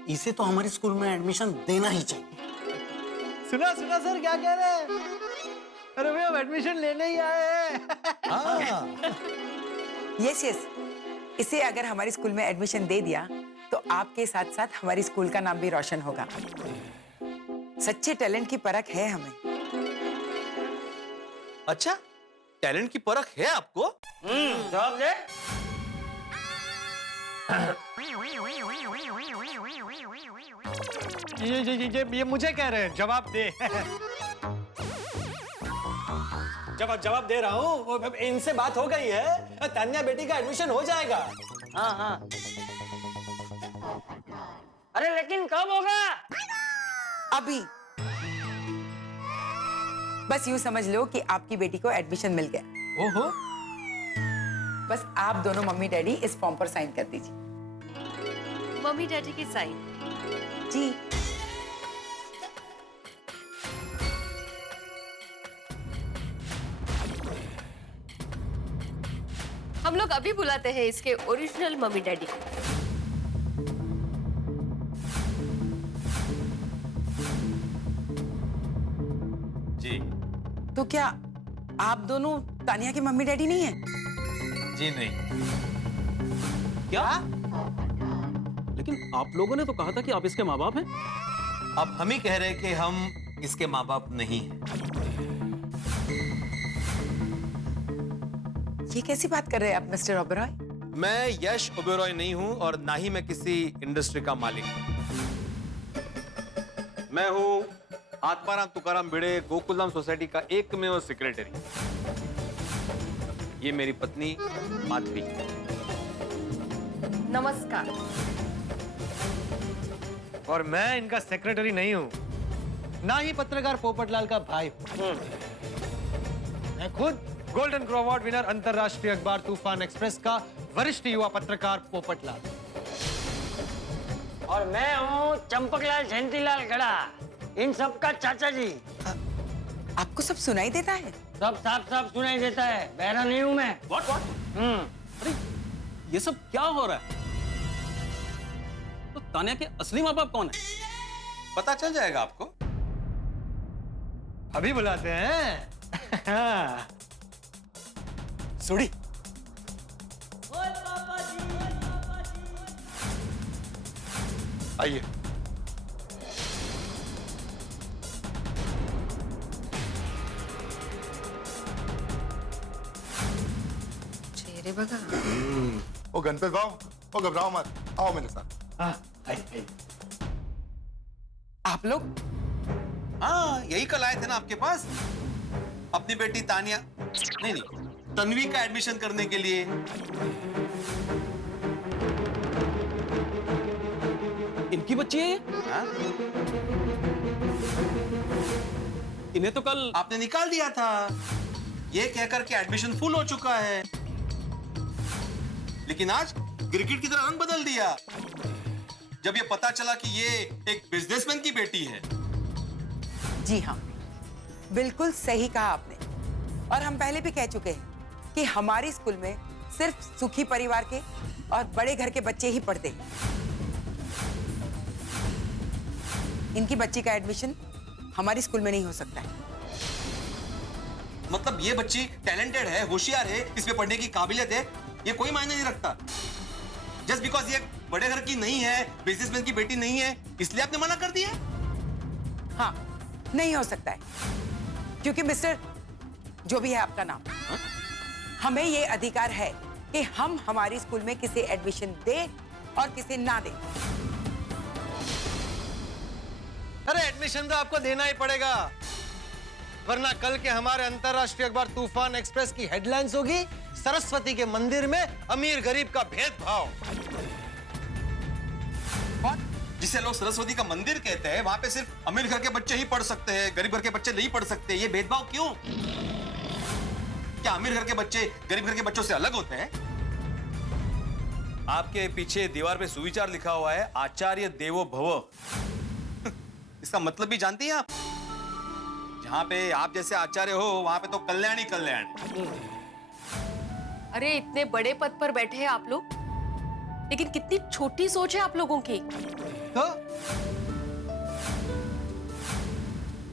इसे तो हमारे स्कूल में एडमिशन देना ही चाहिए। सुना सर क्या कह रहे हैं? अरे भैया हम एडमिशन लेने ही आए हैं। यस, इसे अगर हमारे स्कूल में एडमिशन दे दिया तो आपके साथ साथ हमारी स्कूल का नाम भी रोशन होगा। सच्चे टैलेंट की परख है हमें। अच्छा, टैलेंट की परख है आपको? जवाब दे। ये मुझे कह रहे हैं, जवाब दे। जवाब दे रहा हूँ। वो इनसे बात हो गई है, तान्या बेटी का एडमिशन हो जाएगा। हाँ हाँ। अरे लेकिन कब होगा? अभी। बस यूं समझ लो कि आपकी बेटी को एडमिशन मिल गया। ओहो। बस आप दोनों मम्मी डैडी इस फॉर्म पर साइन कर दीजिए। मम्मी डैडी की साइन? जी। हम लोग अभी बुलाते हैं इसके ओरिजिनल मम्मी डैडी को। जी। तो क्या आप दोनों तानिया के मम्मी डैडी नहीं हैं? जी नहीं। क्या? लेकिन आप लोगों ने तो कहा था कि आप इसके माँ बाप हैं। अब हम ही कह रहे हैं कि हम इसके माँ बाप नहीं हैं। ये कैसी बात कर रहे हैं आप मिस्टर ओबेरॉय? मैं यश ओबेरॉय नहीं हूं और ना ही मैं किसी इंडस्ट्री का मालिक हूं। मैं हूं आत्माराम तुकाराम भिड़े गोकुलधाम सोसाइटी का एकमेव सेक्रेटरी। ये मेरी पत्नी माधवी। नमस्कार। और मैं इनका सेक्रेटरी नहीं हूँ, ना ही पत्रकार पोपटलाल का भाई हूँ। मैं खुद गोल्डन क्रो अवार्ड विनर अंतरराष्ट्रीय अखबार तूफान एक्सप्रेस का वरिष्ठ युवा पत्रकार पोपटलाल। और मैं हूँ चंपकलाल जयंतीलाल गड़ा, इन सब का चाचा जी। आपको सब सुनाई देता है? सब साफ साफ सुनाई देता है, बहरा नहीं हूँ मैं। अरे ये सब क्या हो रहा है? तो तान्या के असली माँ बाप कौन है? पता चल जाएगा आपको। अभी बुलाते हैं। सुड़ी। आइए। चेहरे बघा। ओ गणपत भाव, ओ घबराओ मत, आओ मेरे साथ। आइए। आप लोग? हाँ, यही कल आए थे ना आपके पास अपनी बेटी तानिया नहीं तन्वी का एडमिशन करने के लिए। इनकी बच्ची है ये? हाँ? इन्हें तो कल आपने निकाल दिया था ये कहकर के एडमिशन फुल हो चुका है, लेकिन आज क्रिकेट की तरह रंग बदल दिया जब ये पता चला कि ये एक बिजनेसमैन की बेटी है। जी हाँ, बिल्कुल सही कहा आपने। और हम पहले भी कह चुके हैं कि हमारी स्कूल में सिर्फ सुखी परिवार के और बड़े घर के बच्चे ही पढ़ते हैं। इनकी बच्ची का एडमिशन हमारी स्कूल में नहीं हो सकता है। मतलब ये बच्ची टैलेंटेड है, होशियार है, इसमें पढ़ने की काबिलियत है, ये कोई मायने नहीं रखता। जस्ट बिकॉज ये बड़े घर की नहीं है, बिजनेसमैन की बेटी नहीं है, इसलिए आपने मना कर दिया? हाँ, नहीं हो सकता है, क्योंकि मिस्टर जो भी है आपका नाम, हमें ये अधिकार है कि हम हमारी स्कूल में किसे एडमिशन दें और किसे ना दें। अरे एडमिशन तो आपको देना ही पड़ेगा, वरना कल के हमारे अंतरराष्ट्रीय अखबार तूफान एक्सप्रेस की हेडलाइंस होगी सरस्वती के मंदिर में अमीर गरीब का भेदभाव। जिसे लोग सरस्वती का मंदिर कहते हैं, वहां पे सिर्फ अमीर घर के बच्चे ही पढ़ सकते हैं, गरीब घर के बच्चे नहीं पढ़ सकते। ये भेदभाव क्यों? क्या अमीर घर के बच्चे गरीब घर के बच्चों से अलग होते हैं? आपके पीछे दीवार पे सुविचार लिखा हुआ है, आचार्य देवो भव। इसका मतलब भी जानती हैं आप? जहां पे आप जैसे आचार्य हो, वहां पे तो कल्याण ही कल्याण। अरे इतने बड़े पद पर बैठे हैं आप लोग, लेकिन कितनी छोटी सोच है आप लोगों की। तो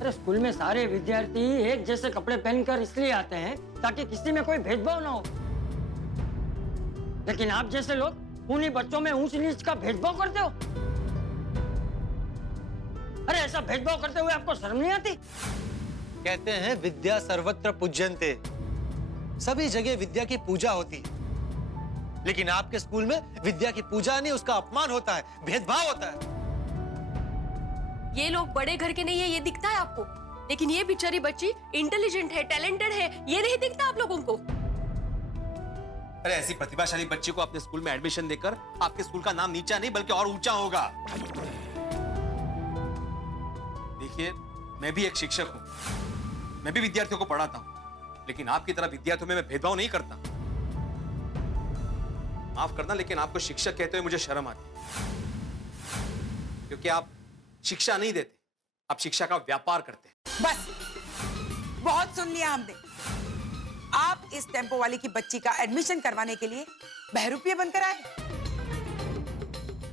अरे स्कूल में सारे विद्यार्थी एक जैसे कपड़े पहनकर इसलिए आते हैं ताकि किसी में कोई भेदभाव ना हो, लेकिन आप जैसे लोग उन्हीं बच्चों में ऊंच नीच का भेदभाव करते हो। अरे ऐसा भेदभाव करते हुए आपको शर्म नहीं आती? कहते हैं विद्या सर्वत्र पूज्यन्ते, सभी जगह विद्या की पूजा होती है, लेकिन आपके स्कूल में विद्या की पूजा नहीं, उसका अपमान होता है, भेदभाव होता है। ये लोग बड़े घर के नहीं है, ये दिखता है आपको? लेकिन ये बेचारी बच्ची इंटेलिजेंट है, टैलेंटेड है, ये नहीं दिखता आप लोगों को? अरे ऐसी प्रतिभाशाली बच्ची को अपने स्कूल में एडमिशन देकर आपके स्कूल का नाम नीचा नहीं बल्कि और ऊंचा होगा। देखिए, मैं भी एक शिक्षक हूं, मैं भी विद्यार्थियों को पढ़ाता हूं, लेकिन आपकी तरह विद्यार्थियों में मैं भेदभाव नहीं करता। माफ करना, लेकिन आपको शिक्षक कहते हुए मुझे शर्म आती है, क्योंकि आप शिक्षा नहीं देते, आप शिक्षा का व्यापार करते हैं। बस, बहुत सुन लिया हमने। आप इस टेम्पो वाली की बच्ची का एडमिशन करवाने के लिए बहरूपिये बनकर आए।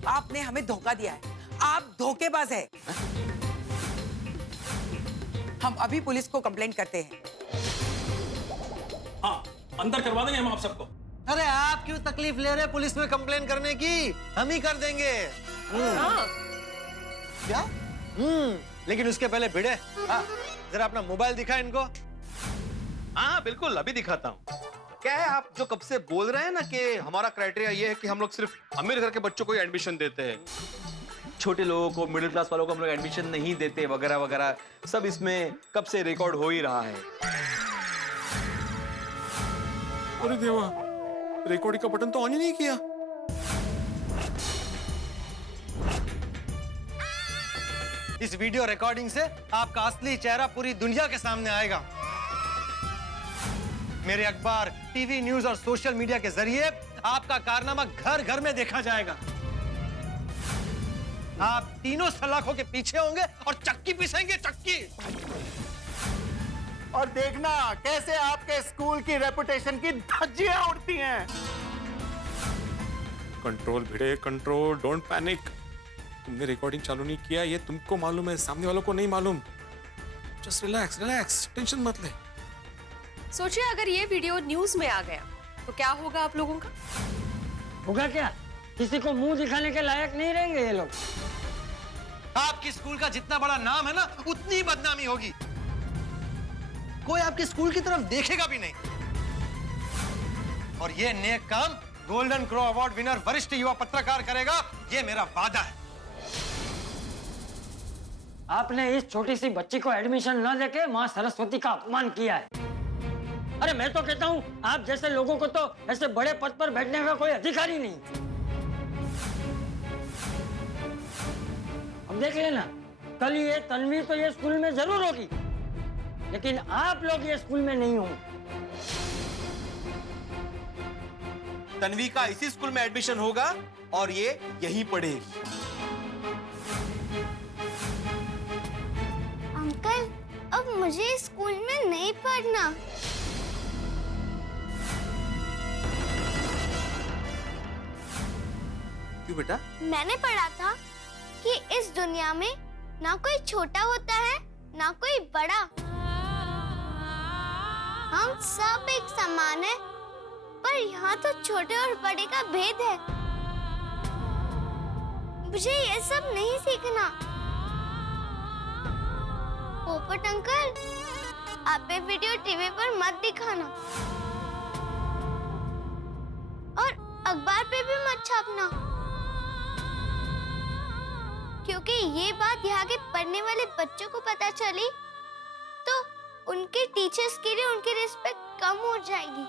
आपने हमें धोखा दिया है, आप धोखेबाज है। हम अभी पुलिस को कंप्लेंट करते हैं। हाँ, अंदर करवा देंगे हम आप सबको। अरे आप क्यों तकलीफ ले रहे हैं पुलिस में कंप्लेन करने की? हम ही कर देंगे। क्या? लेकिन उसके पहले भिड़े, जरा अपना मोबाइल दिखा इनको। हाँ बिल्कुल, अभी दिखाता हूँ। क्या है, आप जो कब से बोल रहे हैं ना कि हमारा क्राइटेरिया ये है कि हम लोग सिर्फ अमीर घर के बच्चों को ही एडमिशन देते हैं, छोटे लोगों को, मिडिल क्लास वालों को हम लोग एडमिशन नहीं देते वगैरह वगैरह, सब इसमें कब से रिकॉर्ड हो ही रहा है। अरे देवा, रिकॉर्डिंग का बटन तो ऑन ही नहीं किया। इस वीडियो रिकॉर्डिंग से आपका असली चेहरा पूरी दुनिया के सामने आएगा। मेरे अखबार, टीवी न्यूज और सोशल मीडिया के जरिए आपका कारनामा घर घर में देखा जाएगा। आप तीनों सलाखों के पीछे होंगे और चक्की पिसेंगे, चक्की। और देखना कैसे आपके स्कूल की रेपुटेशन की धज्जियां उड़ती हैं। Control Bhide, control, don't panic. तुमने रिकॉर्डिंग चालू नहीं किया, ये तुमको मालूम है, सामने वालों को नहीं मालूम। जस्ट रिलैक्स, रिलैक्स, टेंशन मत ले। सोचिए अगर ये वीडियो न्यूज में आ गया तो क्या होगा आप लोगों का? होगा क्या? किसी को मुंह दिखाने के लायक नहीं रहेंगे ये लोग। आपकी स्कूल का जितना बड़ा नाम है ना, उतनी बदनामी होगी। कोई आपके स्कूल की तरफ देखेगा भी नहीं। और ये नेक काम गोल्डन क्रो अवार्ड विनर वरिष्ठ युवा पत्रकार करेगा, ये मेरा वादा है। आपने इस छोटी सी बच्ची को एडमिशन न देके मां सरस्वती का अपमान किया है। अरे मैं तो कहता हूँ आप जैसे लोगों को तो ऐसे बड़े पद पर बैठने का कोई अधिकार ही नहीं। अब देख लेना, कल ये तन्वी तो ये स्कूल में जरूर होगी, लेकिन आप लोग ये स्कूल में नहीं होंगे। तन्वी का इसी स्कूल में एडमिशन होगा और ये यहीं पढ़ेगी। अंकल, अब मुझे स्कूल में नहीं पढ़ना। क्यों बेटा? मैंने पढ़ा था कि इस दुनिया में ना कोई छोटा होता है ना कोई बड़ा, हम सब एक समान है, पर यहाँ तो छोटे और बड़े का भेद है। मुझे ये सब नहीं सीखना। पोपट अंकल, आप ये वीडियो टीवी पर मत दिखाना और अखबार पे भी मत छापना, क्योंकि ये बात यहाँ के पढ़ने वाले बच्चों को पता चली तो उनके टीचर्स के लिए उनकी रिस्पेक्ट कम हो जाएगी।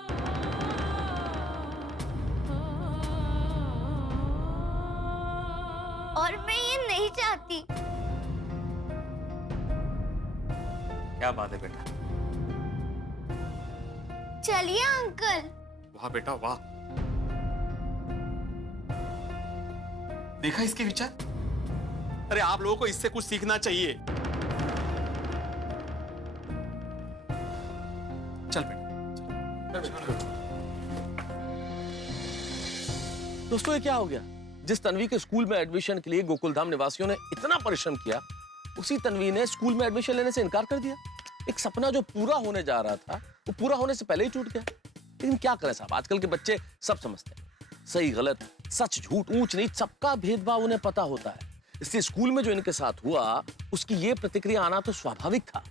और मैं ये नहीं चाहती। क्या बात है बेटा? चलिए अंकल। वाह बेटा वाह, देखा इसके विचार? अरे आप लोगों को इससे कुछ सीखना चाहिए। चल बेटा। दोस्तों ये क्या हो गया? जिस तन्वी के स्कूल में एडमिशन के लिए गोकुलधाम निवासियों ने इतना परिश्रम किया, उसी तन्वी ने स्कूल में एडमिशन लेने से इनकार कर दिया। एक सपना जो पूरा होने जा रहा था वो पूरा होने से पहले ही टूट गया। लेकिन क्या करें साहब, आजकल के बच्चे सब समझते हैं, सही गलत, सच झूठ, ऊंच नीच, सबका भेदभाव उन्हें पता होता है। इसलिए स्कूल में जो इनके साथ हुआ उसकी ये प्रतिक्रिया आना तो स्वाभाविक था,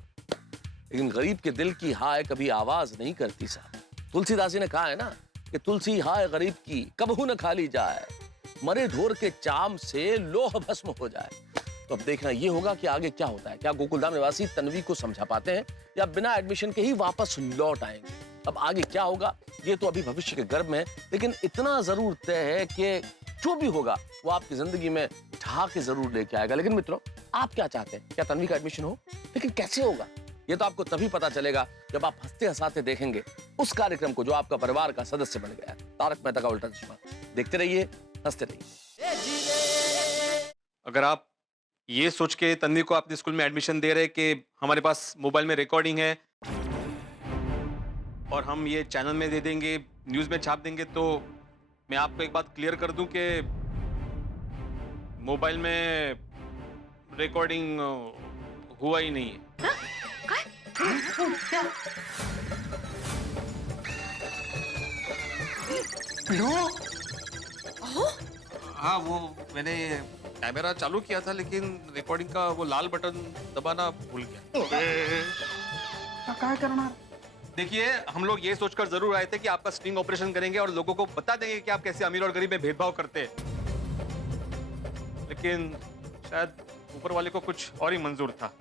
लेकिन गरीब के दिल की हाय कभी आवाज नहीं करती साहब। तुलसीदास जी ने कहा है ना कि तुलसी हाय गरीब की कबहू न खाली जाए, मरे ढोर के चाम से लोह भस्म हो जाए। तो तो अब देखना ये होगा कि आगे क्या होता है। क्या गोकुलधाम निवासी तन्वी को समझा पाते हैं या बिना एडमिशन के ही वापस लौट आएंगे। अब आगे क्या होगा ये तो अभी भविष्य के गर्भ में है, लेकिन इतना जरूर तय है कि जो भी होगा वो आपकी जिंदगी में ठहाके जरूर लेके आएगा। लेकिन मित्रों, आप क्या चाहते हैं? क्या तन्वी का एडमिशन हो? लेकिन कैसे होगा ये तो आपको तभी पता चलेगा जब आप हंसते हंसाते देखेंगे उस कार्यक्रम को जो आपका परिवार का सदस्य बन गया है, तारक मेहता का उल्टा चश्मा। देखते रहिए, हंसते रहिए। अगर आप ये सोच के तन्वी को अपने स्कूल में एडमिशन दे रहे कि हमारे पास मोबाइल में रिकॉर्डिंग है और हम ये चैनल में दे देंगे, न्यूज में छाप देंगे, तो मैं आपको एक बात क्लियर कर दूं कि मोबाइल में रिकॉर्डिंग हुआ ही नहीं है। हाँ, वो मैंने कैमरा चालू किया था लेकिन रिकॉर्डिंग का वो लाल बटन दबाना भूल गया। क्या करना? देखिए, हम लोग ये सोचकर जरूर आए थे कि आपका स्टिंग ऑपरेशन करेंगे और लोगों को बता देंगे कि आप कैसे अमीर और गरीब में भेदभाव करते हैं, लेकिन शायद ऊपर वाले को कुछ और ही मंजूर था।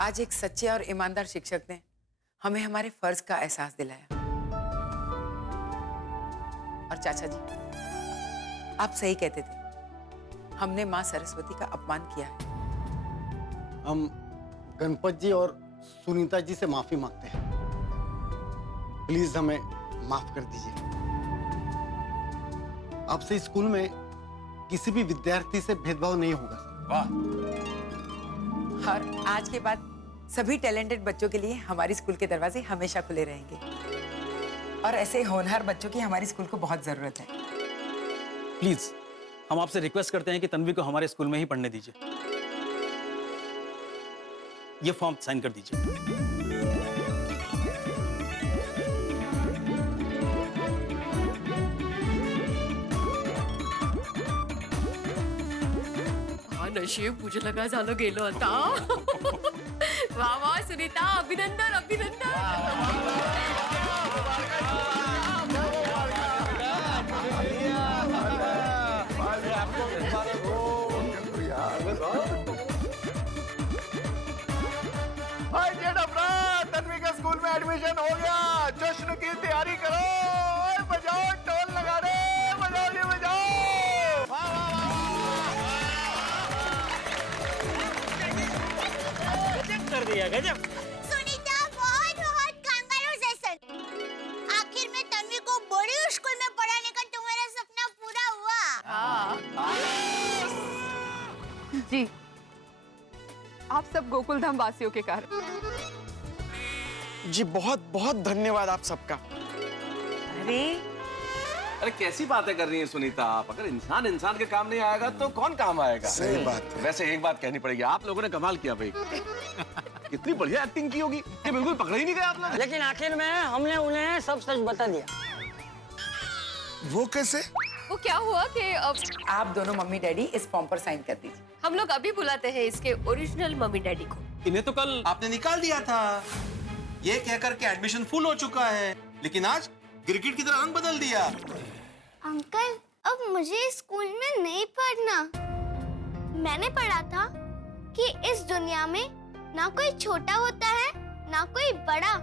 आज एक सच्चे और ईमानदार शिक्षक ने हमें हमारे फर्ज का एहसास दिलाया। और चाचा जी, आप सही कहते थे, हमने माँ सरस्वती का अपमान किया है। हम गणपत जी और सुनीता जी से माफी मांगते हैं। प्लीज हमें माफ कर दीजिए। आपसे स्कूल में किसी भी विद्यार्थी से भेदभाव नहीं होगा सर। वाह। और आज के बाद सभी टैलेंटेड बच्चों के लिए हमारी स्कूल के दरवाजे हमेशा खुले रहेंगे। और ऐसे होनहार बच्चों की हमारी स्कूल को बहुत जरूरत है। प्लीज हम आपसे रिक्वेस्ट करते हैं कि तन्वी को हमारे स्कूल में ही पढ़ने दीजिए। ये फॉर्म साइन कर दीजिए। नशीब मुझे लगा झालं गेलो आता. वा वा सुनीता, अभिनंदन अभिनंदन. तन्वी का स्कूल में एडमिशन हो गया. जश्न की तैयारी करो. ओए बजाओ, टोल लगा दे. बजाओ जी बजाओ. गजब कर दिया, गजब. सुनीता बहुत बहुत कांगारूज़. आखिर में तन्वी को बड़ी स्कूल में पढ़ाने का तुम्हारा सपना पूरा हुआ. जी, आप सब गोकुलधाम वासियों के कारण. जी बहुत बहुत धन्यवाद आप सबका. अरे कैसी बातें कर रही हैं सुनीता आप. अगर इंसान इंसान के काम नहीं आएगा तो कौन काम आएगा. सही बात है. वैसे एक बात कहनी पड़ेगी, आप लोगों ने कमाल किया भाई. कितनी बढ़िया एक्टिंग की होगी कि बिल्कुल पकड़ ही नहीं गए आप लोग. लेकिन आखिर में हमने उन्हें सब सच बता दिया. वो कैसे? वो क्या हुआ कि अब आप दोनों मम्मी डैडी इस फॉर्म पर साइन कर दीजिए. हम लोग अभी बुलाते हैं इसके ओरिजिनल मम्मी डैडी को. इन्हें तो कल आपने निकाल दिया था ये कहकर के एडमिशन फुल हो चुका है, लेकिन आज क्रिकेट की तरह रंग बदल दिया. अंकल, अब मुझे स्कूल में नहीं पढ़ना. मैंने पढ़ा था कि इस दुनिया में ना कोई छोटा होता है ना कोई बड़ा,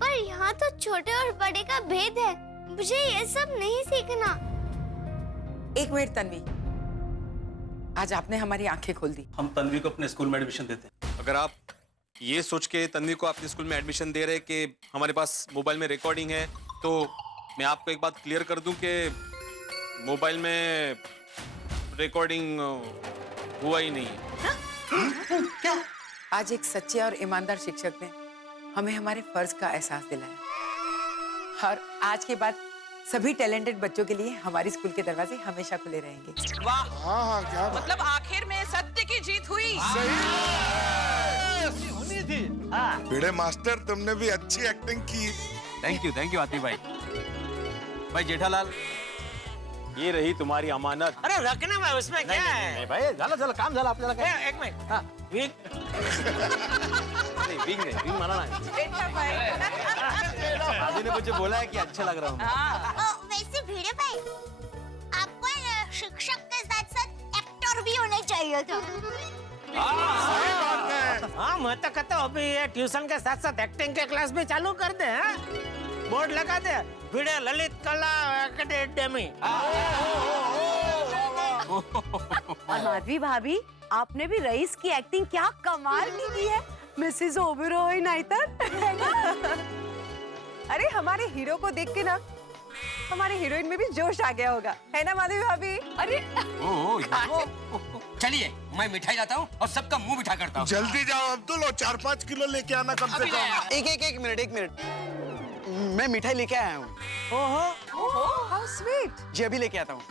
पर यहाँ तो छोटे और बड़े का भेद है. मुझे ये सब नहीं सीखना. एक मिनट तन्वी, आज आपने हमारी आंखें खोल दी. हम तन्वी को अपने स्कूल में एडमिशन देते हैं. अगर आप ये सोच के तन्वी को अपने स्कूल में एडमिशन दे रहे कि हमारे पास मोबाइल में रिकॉर्डिंग है, तो मैं आपको एक बात क्लियर कर दूं कि मोबाइल में रिकॉर्डिंग हुआ ही नहीं है. क्या? आज एक सच्चे और ईमानदार शिक्षक ने हमें हमारे फर्ज का एहसास दिलाया. और आज के बाद सभी टैलेंटेड बच्चों के लिए हमारी स्कूल के दरवाजे हमेशा खुले रहेंगे. वाह. हाँ हाँ क्या मतलब आखिर में सत्य की जीत हुई. भिड़े मास्टर, तुमने भी अच्छी एक्टिंग की. थैंक यू आतिफ भाई. भाई जेठालाल, ये रही तुम्हारी अमानत. अरे रखना भाई, उसमें क्या है. नहीं भाई, झालं काम झालं आपल्याला काय. एक मिनट. हाँ, वीक. विंग माना ना. दादी ने मुझे बोला है कि अच्छा लग रहा हूँ. वैसे भिड़े भाई, आपको शिक्षक के साथ साथ एक्टर भी होना चाहिए था। हाँ मैं तो कहता हूँ अभी ये ट्यूशन के साथ साथ एक्टिंग के क्लास भी चालू कर दे। बोर्ड लगा दे, भिड़े ललित कला एकेडमी। और माधवी भाभी, आपने भी रईस की एक्टिंग क्या कमाल की है, मिसेस ओबेरॉय नाइटर, है ना? अरे हमारे हीरो को देख के ना हमारे हीरोइन में भी जोश आ गया होगा, है ना माधवी भाभी? अरे चलिए मैं मिठाई लाता हूँ और सबका मुंह मीठा करता हूँ। जल्दी जाओ अब्दुल, और 4-5 किलो लेके आना कम से कम। एक मिनट मैं मिठाई लेके आया हूँ। ओहो, हाउ स्वीट। जी अभी लेके आता हूँ।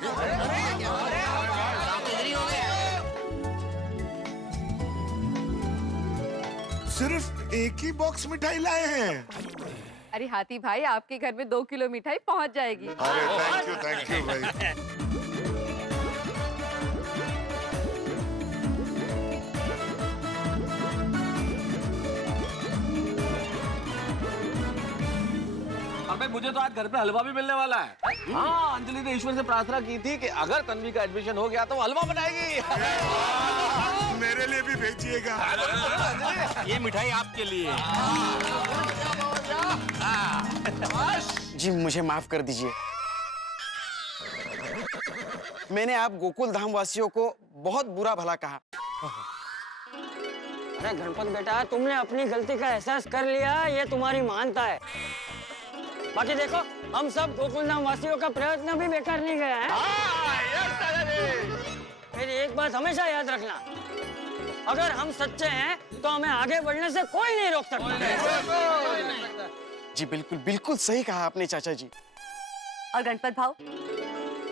सिर्फ एक ही बॉक्स मिठाई लाए हैं। अरे हाथी भाई, आपके घर में 2 किलो मिठाई पहुंच जाएगी। अरे थैंक यू भाई। और भाई मुझे तो आज घर पे हलवा भी मिलने वाला है। हाँ, अंजलि ने ईश्वर से प्रार्थना की थी कि अगर तन्वी का एडमिशन हो गया तो हलवा बनाएगी। मेरे लिए भी भेजिएगा। ये मिठाई आपके लिए। जी मुझे माफ कर दीजिए। मैंने आप गोकुल धाम वासियों को बहुत बुरा भला कहा। अरे गणपत बेटा, तुमने अपनी गलती का एहसास कर लिया, ये तुम्हारी महानता है। बाकी देखो, हम सब गोकुल धाम वासियों का प्रयत्न भी बेकार नहीं गया है। फिर एक बात हमेशा याद रखना, अगर हम सच्चे हैं तो हमें आगे बढ़ने से कोई नहीं रोक सकता। जी बिल्कुल बिल्कुल सही कहा आपने चाचा जी। और गणपत भाव,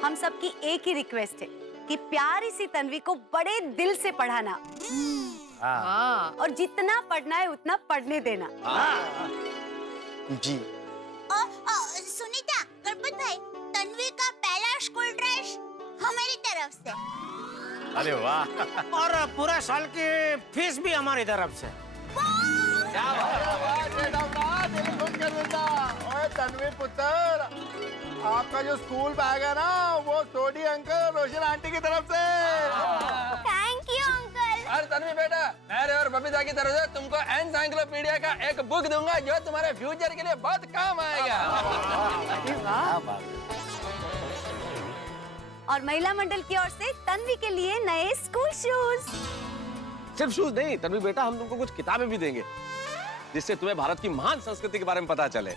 हम सबकी एक ही रिक्वेस्ट है कि प्यारी सी तन्वी को बड़े दिल से पढ़ाना। और जितना पढ़ना है उतना पढ़ने देना। जी। सुनीता, गणपत भाई, तन्वी का पहला स्कूल ड्रेस हमारी तरफ से। अरे वाह। और पूरा साल की फीस भी हमारी तरफ से। तन्वी पुत्र, आपका जो स्कूल बैग है ना, वो सोडी अंकल, रोशन आंटी की तरफ से। Thank you uncle. और तन्वी बेटा, मेरे और बबीता की तरफ से तुमको एनसाइक्लोपीडिया का एक बुक दूंगा जो तुम्हारे फ्यूचर के लिए बहुत काम आएगा। और महिला मंडल की ओर से तन्वी के लिए नए स्कूल शूज। सिर्फ शूज नहीं तन्वी बेटा, हम तुमको कुछ किताबें भी देंगे जिससे तुम्हें भारत की महान संस्कृति के बारे में पता चले।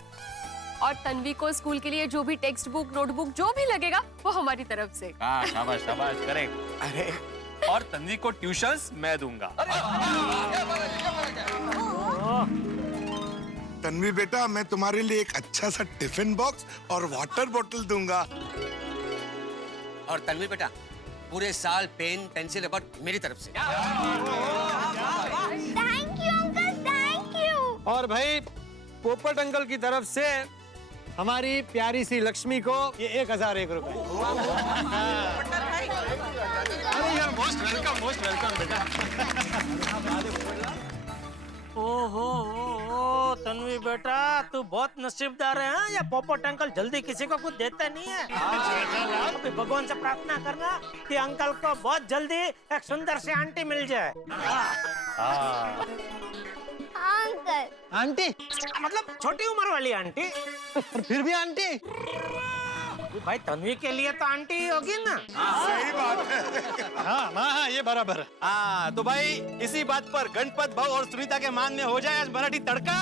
और तन्वी को स्कूल के लिए जो भी टेक्स्ट बुक, नोटबुक जो भी लगेगा वो हमारी तरफ से। शाबाश शाबाश, करेक्ट। अरे और तन्वी को ट्यूशंस मैं दूंगा। तन्वी बेटा, मैं तुम्हारे लिए एक अच्छा सा टिफिन बॉक्स और वाटर बोतल दूंगा। और तन्वी बेटा, पूरे साल पेन पेंसिल रबड़ मेरी तरफ से। Thank you uncle, thank you. और भाई पोपट अंकल की तरफ से हमारी प्यारी सी लक्ष्मी को ये 1001 रुपए। अरे यार, मोस्ट वेलकम बेटा। ओहो तन्वी बेटा, तू बहुत नसीबदार है। हाँ? या पोपट अंकल जल्दी किसी को कुछ देते नहीं है। अभी भगवान से प्रार्थना करना कि अंकल को बहुत जल्दी एक सुंदर सी आंटी मिल जाए। अंकल। आंटी मतलब छोटी उम्र वाली आंटी। और फिर भी आंटी। भाई तन्वी के लिए तो आंटी ही होगी ना। सही बात है। हाँ, ये बराबर। हाँ तो भाई इसी बात पर गणपत भाव और सुनीता के मान में हो जाए आज मराठी तड़का।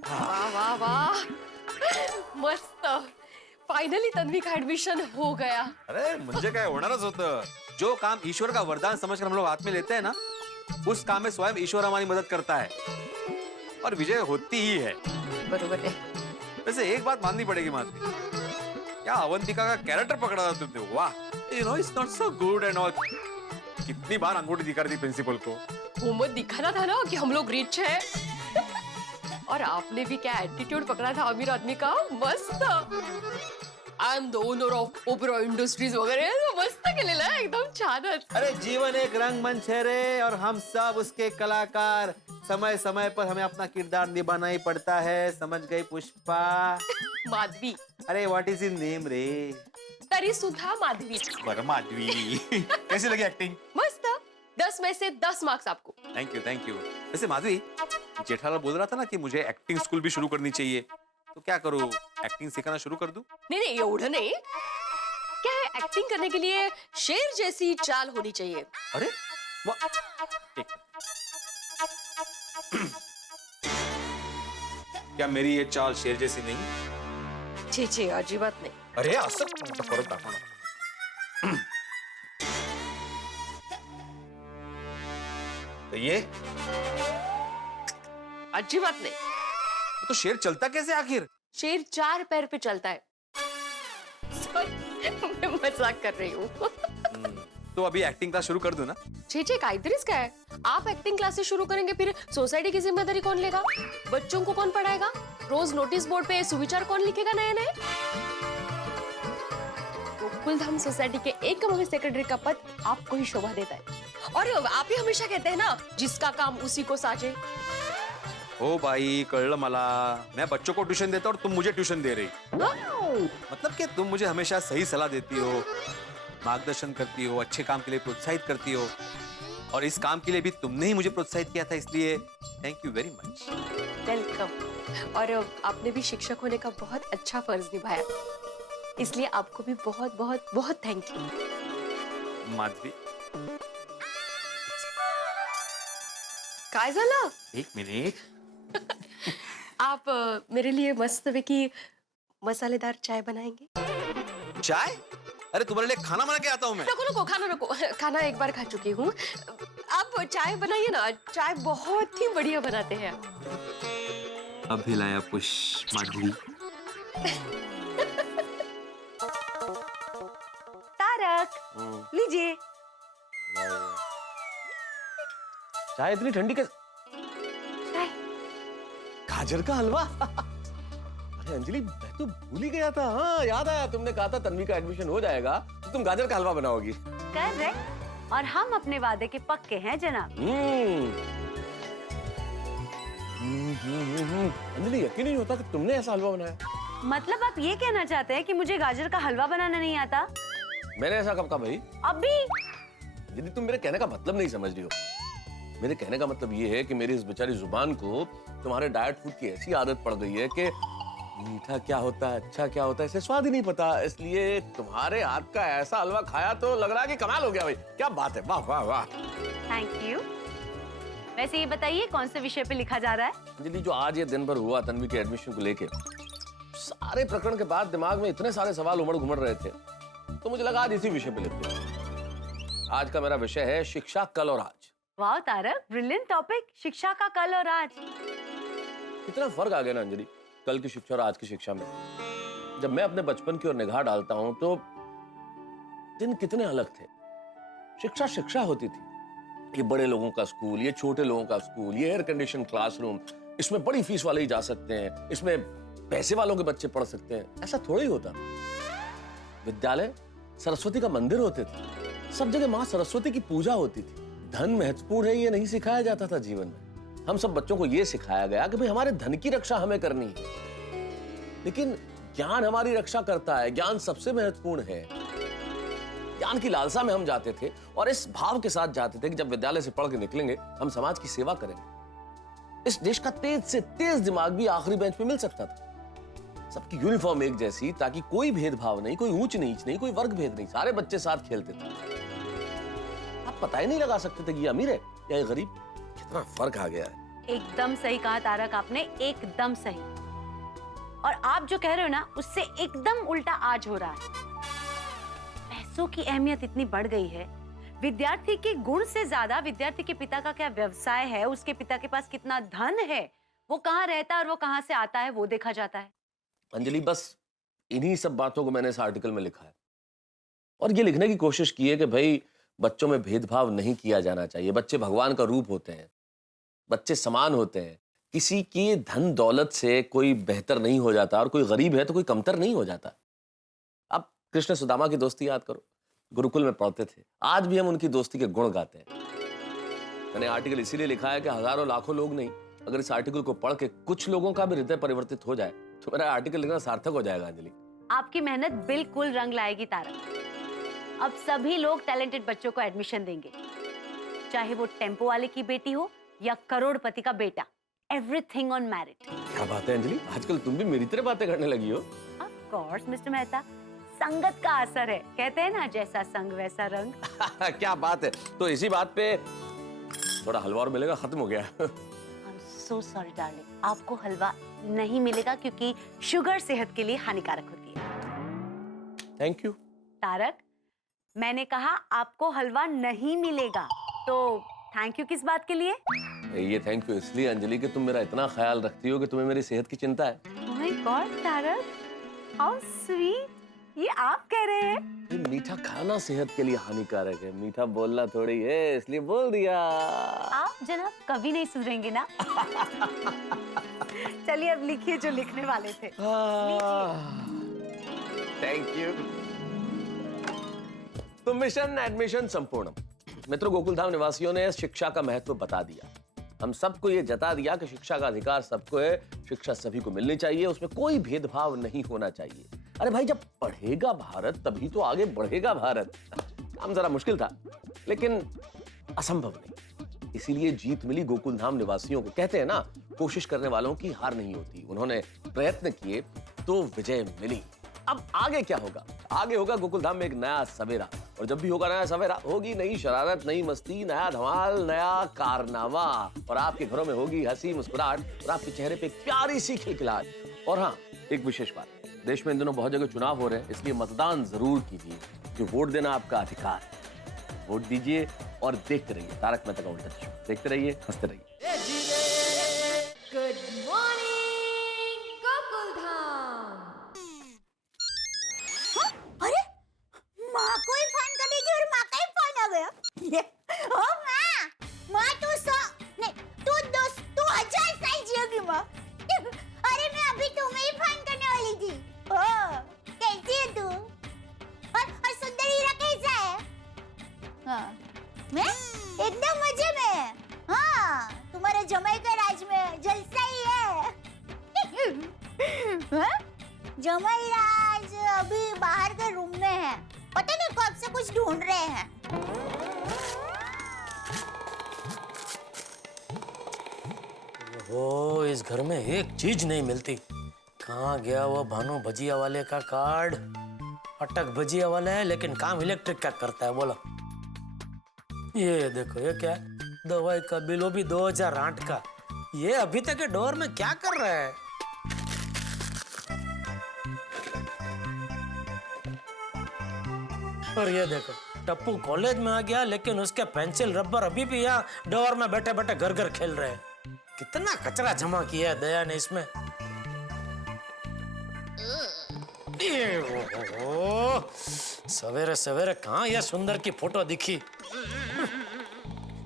वाह वाह वाह, मस्त। फाइनली तन्वी का एडमिशन हो गया। अरे मुझे क्या होणारच होतं। जो काम ईश्वर का वरदान समझकर हम लोग हाथ में लेते हैं ना, उस काम में स्वयं ईश्वर हमारी मदद करता है और विजय होती ही है। बरोबर है। वैसे एक बात माननी पड़ेगी माधवी, क्या अवंतिका का कैरेक्टर पकड़ा था तुमने। वाह, you know it's not so good and all. कितनी बार अंगूठी दिखा रही थी प्रिंसिपल को। वो मत दिखाना था ना कि हम लोग रिच है। और आपने भी क्या एटीट्यूड पकड़ा था अमीर आदमी का, मस्त। I am the owner of Oberoi industries वगैरह, मस्त केलेलं आहे एकदम छानच। अरे जीवन एक रंगमंच है रे, और हम सब उसके कलाकार। समय समय पर हमें अपना किरदार निभाना ही पड़ता है, समझ गई पुष्पा? माधवी। अरे व्हाट इज इन नेम रे? तरी सुद्धा माधवी. बरं माधवी कैसी लगी एक्टिंग? मस्त. 10 में से 10 मार्क्स आपको. Thank you. वैसे माधवी, जेठालाल बोल रहा था ना कि मुझे एक्टिंग स्कूल भी शुरू करनी चाहिए, तो क्या करूँ, एक्टिंग सिखाना शुरू कर दूं? नहीं एवढं नहीं. क्या है, एक्टिंग करने के लिए शेर जैसी चाल होनी चाहिए. अरे एक क्या मेरी ये चाल शेर जैसी नहीं? छे अजिबात नाही. अरे असं परत दाखव ना. तो ये अजिबात नाही. तो शेर चलता कैसे आखिर? शेर 4 पैर पे चलता है. मैं मजाक कर रही हूँ. तो अभी एक्टिंग क्लास शुरू कर दूं ना? छे काहीतरीच काय. आप एक्टिंग क्लासेस शुरू करेंगे, फिर सोसाइटी की जिम्मेदारी कौन लेगा? बच्चों को कौन पढ़ाएगा? रोज नोटिस बोर्ड पे सुविचार कौन लिखेगा नए नए? गोकुलधाम सोसाइटी के एकमात्र सेक्रेटरी का पद आपको ही शोभा देता है. और आप ही हमेशा कहते हैं ना, जिसका काम उसी को साजे. ओ भाई, कळलं मला. मैं बच्चों को ट्यूशन देता और तुम मुझे ट्यूशन दे रही. मतलब कि तुम मुझे हमेशा सही सलाह देती हो, मार्गदर्शन करती हो, अच्छे काम के लिए प्रोत्साहित करती हो, और इस काम के लिए भी तुमने ही मुझे प्रोत्साहित किया था, इसलिए thank you very much. Welcome. और आपने भी शिक्षक होने का बहुत अच्छा फर्ज निभाया, इसलिए आपको भी बहुत बहुत बहुत थैंक यू. माधवी, काय झालं? एक मिनिट. आप मेरे लिए मस्तपैकी मसालेदार चाय बनाएंगे? चाय? अरे तुम्हारे लिए खाना बना के आता हूँ मैं. नको खाना नको. खाना एक बार खा चुकी हूँ. आप चाय बनाइए ना, चाय बहुत ही बढ़िया बनाते हैं. अभी लाया पुष्प. माधवी, तारक, लीजिए. चाय इतनी ठंडी कैसे? गाजर का हलवा. अरे अंजलि, मैं तो भूल ही गया था. हाँ, याद आया, तुमने कहा था तन्वी का एडमिशन हो जाएगा तो तुम गाजर का हलवा बनाओगी. करेक्ट. और हम अपने वादे के पक्के हैं जनाब. अंजलि, यकीन नहीं होता कि तुमने ऐसा हलवा बनाया. मतलब आप ये कहना चाहते हैं कि मुझे गाजर का हलवा बनाना नहीं आता? मैंने ऐसा कब कहा भाई? अभी. यदि तुम मेरे कहने का मतलब नहीं समझ रही हो. मेरे कहने का मतलब ये है कि मेरी इस बेचारी जुबान को तुम्हारे डाइट फूड की ऐसी आदत पड़ गई है कि मीठा क्या होता है, अच्छा क्या होता है, इसे स्वाद ही नहीं पता. इसलिए तुम्हारे हाथ का ऐसा हलवा खाया तो लग रहा है कि कमाल हो गया भाई. क्या बात है, वाह वाह वाह. Thank you. वैसे ये बताइए, कौन से विषय पे लिखा जा रहा है? अंजलि, जो आज ये दिन भर हुआ तन्वी के एडमिशन को लेके, सारे प्रकरण के बाद दिमाग में इतने सारे सवाल उमड़ घुमड़ रहे थे, तो मुझे लगा आज इसी विषय पे लिखते हैं. आज का मेरा विषय है शिक्षा कल और आज. वाह तारक, ब्रिलियंट टॉपिक. शिक्षा का कल और आज. कितना फर्क आ गया ना अंजलि, कल की शिक्षा और आज की शिक्षा में. जब मैं अपने बचपन की ओर निगाह डालता हूं तो दिन कितने अलग थे. शिक्षा शिक्षा होती थी. ये बड़े लोगों का स्कूल, ये छोटे लोगों का स्कूल, ये एयर कंडीशन क्लासरूम, इसमें बड़ी फीस वाले ही जा सकते हैं, इसमें पैसे वालों के बच्चे पढ़ सकते हैं. ऐसा थोड़ा ही होता. विद्यालय सरस्वती का मंदिर होते थे. सब जगह माँ सरस्वती की पूजा होती थी. धन महत्वपूर्ण है ये नहीं सिखाया जाता था जीवन में. हम सब बच्चों को ये सिखाया गया कि भाई हमारे धन की रक्षा हमें करनी है, लेकिन ज्ञान हमारी रक्षा करता है. ज्ञान सबसे महत्वपूर्ण है. ज्ञान की लालसा में हम जाते थे और इस भाव के साथ जाते थे कि जब विद्यालय से पढ़ के निकलेंगे हम समाज की सेवा करेंगे. इस देश का तेज से तेज दिमाग भी आखिरी बेंच पे मिल सकता था. सबकी यूनिफॉर्म एक जैसी, ताकि कोई भेदभाव नहीं, कोई ऊंच नीच नहीं, कोई वर्ग भेद नहीं. सारे बच्चे साथ खेलते थे. आप पता ही नहीं लगा सकते थे कि ये अमीर है या ये गरीब. कितना फर्क आ गया है. एकदम सही कहा तारक आपने, एकदम सही. और आप जो कह रहे हो ना, उससे एकदम उल्टा आज हो रहा है. पैसों की अहमियत इतनी बढ़ गई है. विद्यार्थी के गुण से ज्यादा विद्यार्थी के पिता का क्या व्यवसाय है, उसके पिता के पास कितना धन है, वो कहाँ रहता है और वो कहाँ से आता है, वो देखा जाता है. अंजलि, बस इन्हीं सब बातों को मैंने इस आर्टिकल में लिखा है और ये लिखने की कोशिश की है कि भाई बच्चों में भेदभाव नहीं किया जाना चाहिए. बच्चे भगवान का रूप होते हैं. बच्चे समान होते हैं. किसी की धन दौलत से कोई बेहतर नहीं हो जाता और कोई गरीब है तो कोई कमतर नहीं हो जाता. अब कृष्ण सुदामा की दोस्ती याद करो. गुरुकुल में पढ़ते थे. आज भी हम उनकी दोस्ती के गुण गाते हैं. मैंने आर्टिकल इसीलिए लिखा है कि हजारों लाखों लोग नहीं, अगर इस आर्टिकल को पढ़ के कुछ लोगों का भी हृदय परिवर्तित हो जाए तो मेरा आर्टिकल लिखना सार्थक हो जाएगा अंजलि. आपकी मेहनत बिल्कुल रंग लाएगी तारक। अब सभी लोग टैलेंटेड बच्चों को एडमिशन देंगे, चाहे वो टेम्पो वाले की बेटी हो या करोड़पति का बेटा। Everything on merit. क्या बात है अंजलि, आजकल तुम भी मेरी तरह बातें करने लगी हो। ऑफ कोर्स मिस्टर मेहता, संगत का असर है, कहते हैं ना जैसा संग वैसा रंग। क्या बात है। तो इसी बात पे थोड़ा हलवा और मिलेगा, खत्म हो गया। I'm so sorry darling, आपको हलवा नहीं मिलेगा क्योंकि शुगर सेहत के लिए हानिकारक होती है। Thank you. तारक, मैंने कहा आपको हलवा नहीं मिलेगा, तो थैंक यू किस बात के लिए? ये थैंक यू इसलिए अंजलि कि तुम मेरा इतना ख्याल रखती हो कि तुम्हें मेरी सेहत की चिंता है। Oh my God, Tarak, how sweet, ये आप कह रहे हैं? ये मीठा खाना सेहत के लिए हानिकारक है, मीठा बोलना थोड़ी है, इसलिए बोल दिया। आप जनाब कभी नहीं सुधरेंगे ना। चलिए अब लिखिए जो लिखने वाले थे। Thank you. तो मिशन एडमिशन संपूर्ण। मित्रों, गोकुलधाम निवासियों ने शिक्षा का महत्व बता दिया। हम सबको ये जता दिया कि शिक्षा का अधिकार सबको है, शिक्षा सभी को मिलनी चाहिए, उसमें कोई भेदभाव नहीं होना चाहिए। अरे भाई, जब पढ़ेगा भारत तभी तो आगे बढ़ेगा भारत। काम जरा मुश्किल था लेकिन असंभव नहीं, इसीलिए जीत मिली गोकुलधाम निवासियों को। कहते हैं ना, कोशिश करने वालों की हार नहीं होती। उन्होंने प्रयत्न किए तो विजय मिली। अब आगे क्या होगा? आगे होगा गोकुलधाम में एक नया सवेरा, और जब भी होगा नया सवेरा होगी नई शरारत, नई मस्ती, नया धमाल, नया कारनामा, और आपके घरों में होगी हंसी मुस्कुराहट, और आपके चेहरे पे एक प्यारी सी खिलखिलाहट। और हाँ, एक विशेष बात, देश में इन दिनों बहुत जगह चुनाव हो रहे हैं, इसलिए मतदान जरूर कीजिए, क्योंकि वोट देना आपका अधिकार है। वोट दीजिए और देखते रहिए तारक मेहता का उल्टा चश्मा। देखते रहिए, हंसते रहिए। Good morning Gokuldham. अरे माँ को ही फोन कर दी थी और माँ का ही फोन आ गया। ओ माँ तू नहीं, तू 1000 साल जियोगी माँ। अरे मैं अभी तुम्हें ही फोन करने वाली थी। ओ कैसी है तू? और सुंदर हीरा कैसा है? हाँ, मैं एकदम मजे में। हाँ, तुम्हारे जमाई का राज में जलसा ही है। हाँ? जमाई राज अभी बाहर के रूम में है, पता नहीं कब से कुछ ढूंढ रहे हैं। ओ, इस घर में एक चीज नहीं मिलती। कहाँ गया वो भानु भजिया वाले का कार्ड? अटक भजिया वाला है लेकिन काम इलेक्ट्रिक का करता है, बोलो। ये देखो, ये क्या है? दवाई का बिल, वो भी 2008 का। ये अभी तक डोर में क्या कर रहा है? और ये देखो, टप्पू कॉलेज में आ गया लेकिन उसके पेंसिल रबर अभी भी यहाँ डोर में बैठे बैठे घर घर खेल रहे हैं। कितना कचरा जमा किया है दया ने इसमें। सवेरे सवेरे कहाँ यह सुंदर की फोटो दिखी?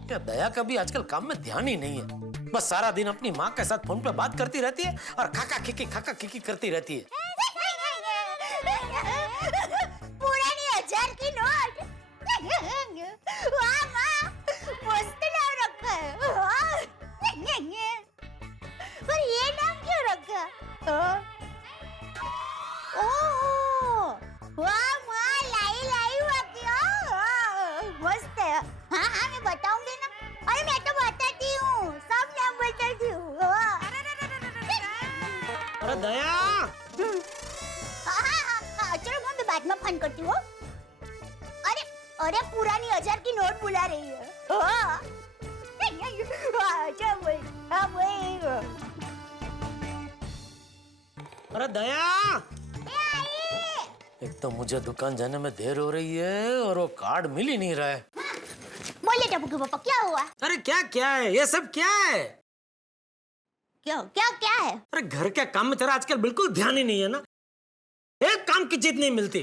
क्या दया का भी आजकल काम में ध्यान ही नहीं है, बस सारा दिन अपनी माँ के साथ फोन पे बात करती रहती है और खाका खिकी करती रहती है। पुरानी 1000 की नोट। वाह माँ, मस्त नाम रखा है। पर ये नाम क्यों रखा? ओह, वाह माँ, लाई मस्त है। हाँ, मैं बताऊंगी ना। अरे मैं तो बताती हूँ, सब नाम बताती हूँ। अरे दया, चलो मैं बाद में फोन करती हूँ। अरे पुरानी 1000 की नोट बुला रही है। अरे दया, एक तो मुझे दुकान जाने में देर हो रही है और वो कार्ड मिल ही नहीं रहा है। बोले टप्पू के पापा, क्या हुआ? अरे क्या है ये सब? क्या है? क्या है? अरे घर के काम में तेरा आजकल बिल्कुल ध्यान ही नहीं है ना, एक काम की जीत नहीं मिलती।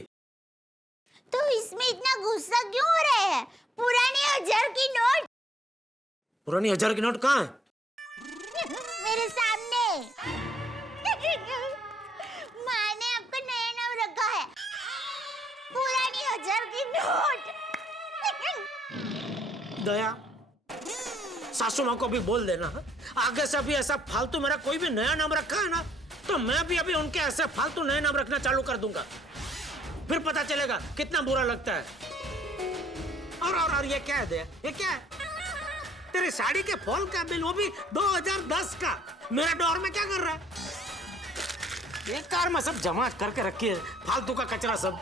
तो इसमें इतना गुस्सा क्यों हो रहा है? पुरानी 1000 की नोट। पुरानी 1000 की नोट कहाँ है? मेरे सामने। माँ ने आपका नया नाम रखा है, पुरानी 1000 की नोट। दया, सासू माँ को भी बोल देना, आगे से भी ऐसा फालतू मेरा कोई भी नया नाम रखा है ना तो मैं भी अभी उनके ऐसे फालतू नए नाम रखना चालू कर दूंगा, फिर पता चलेगा कितना बुरा लगता है। और ये क्या है दया, ये क्या है? तेरी साड़ी के फॉल का बिल, वो भी 2010 का, मेरे डोर में क्या कर रहा है? ये कार में सब जमा करके रखी है, फालतू का कचरा सब।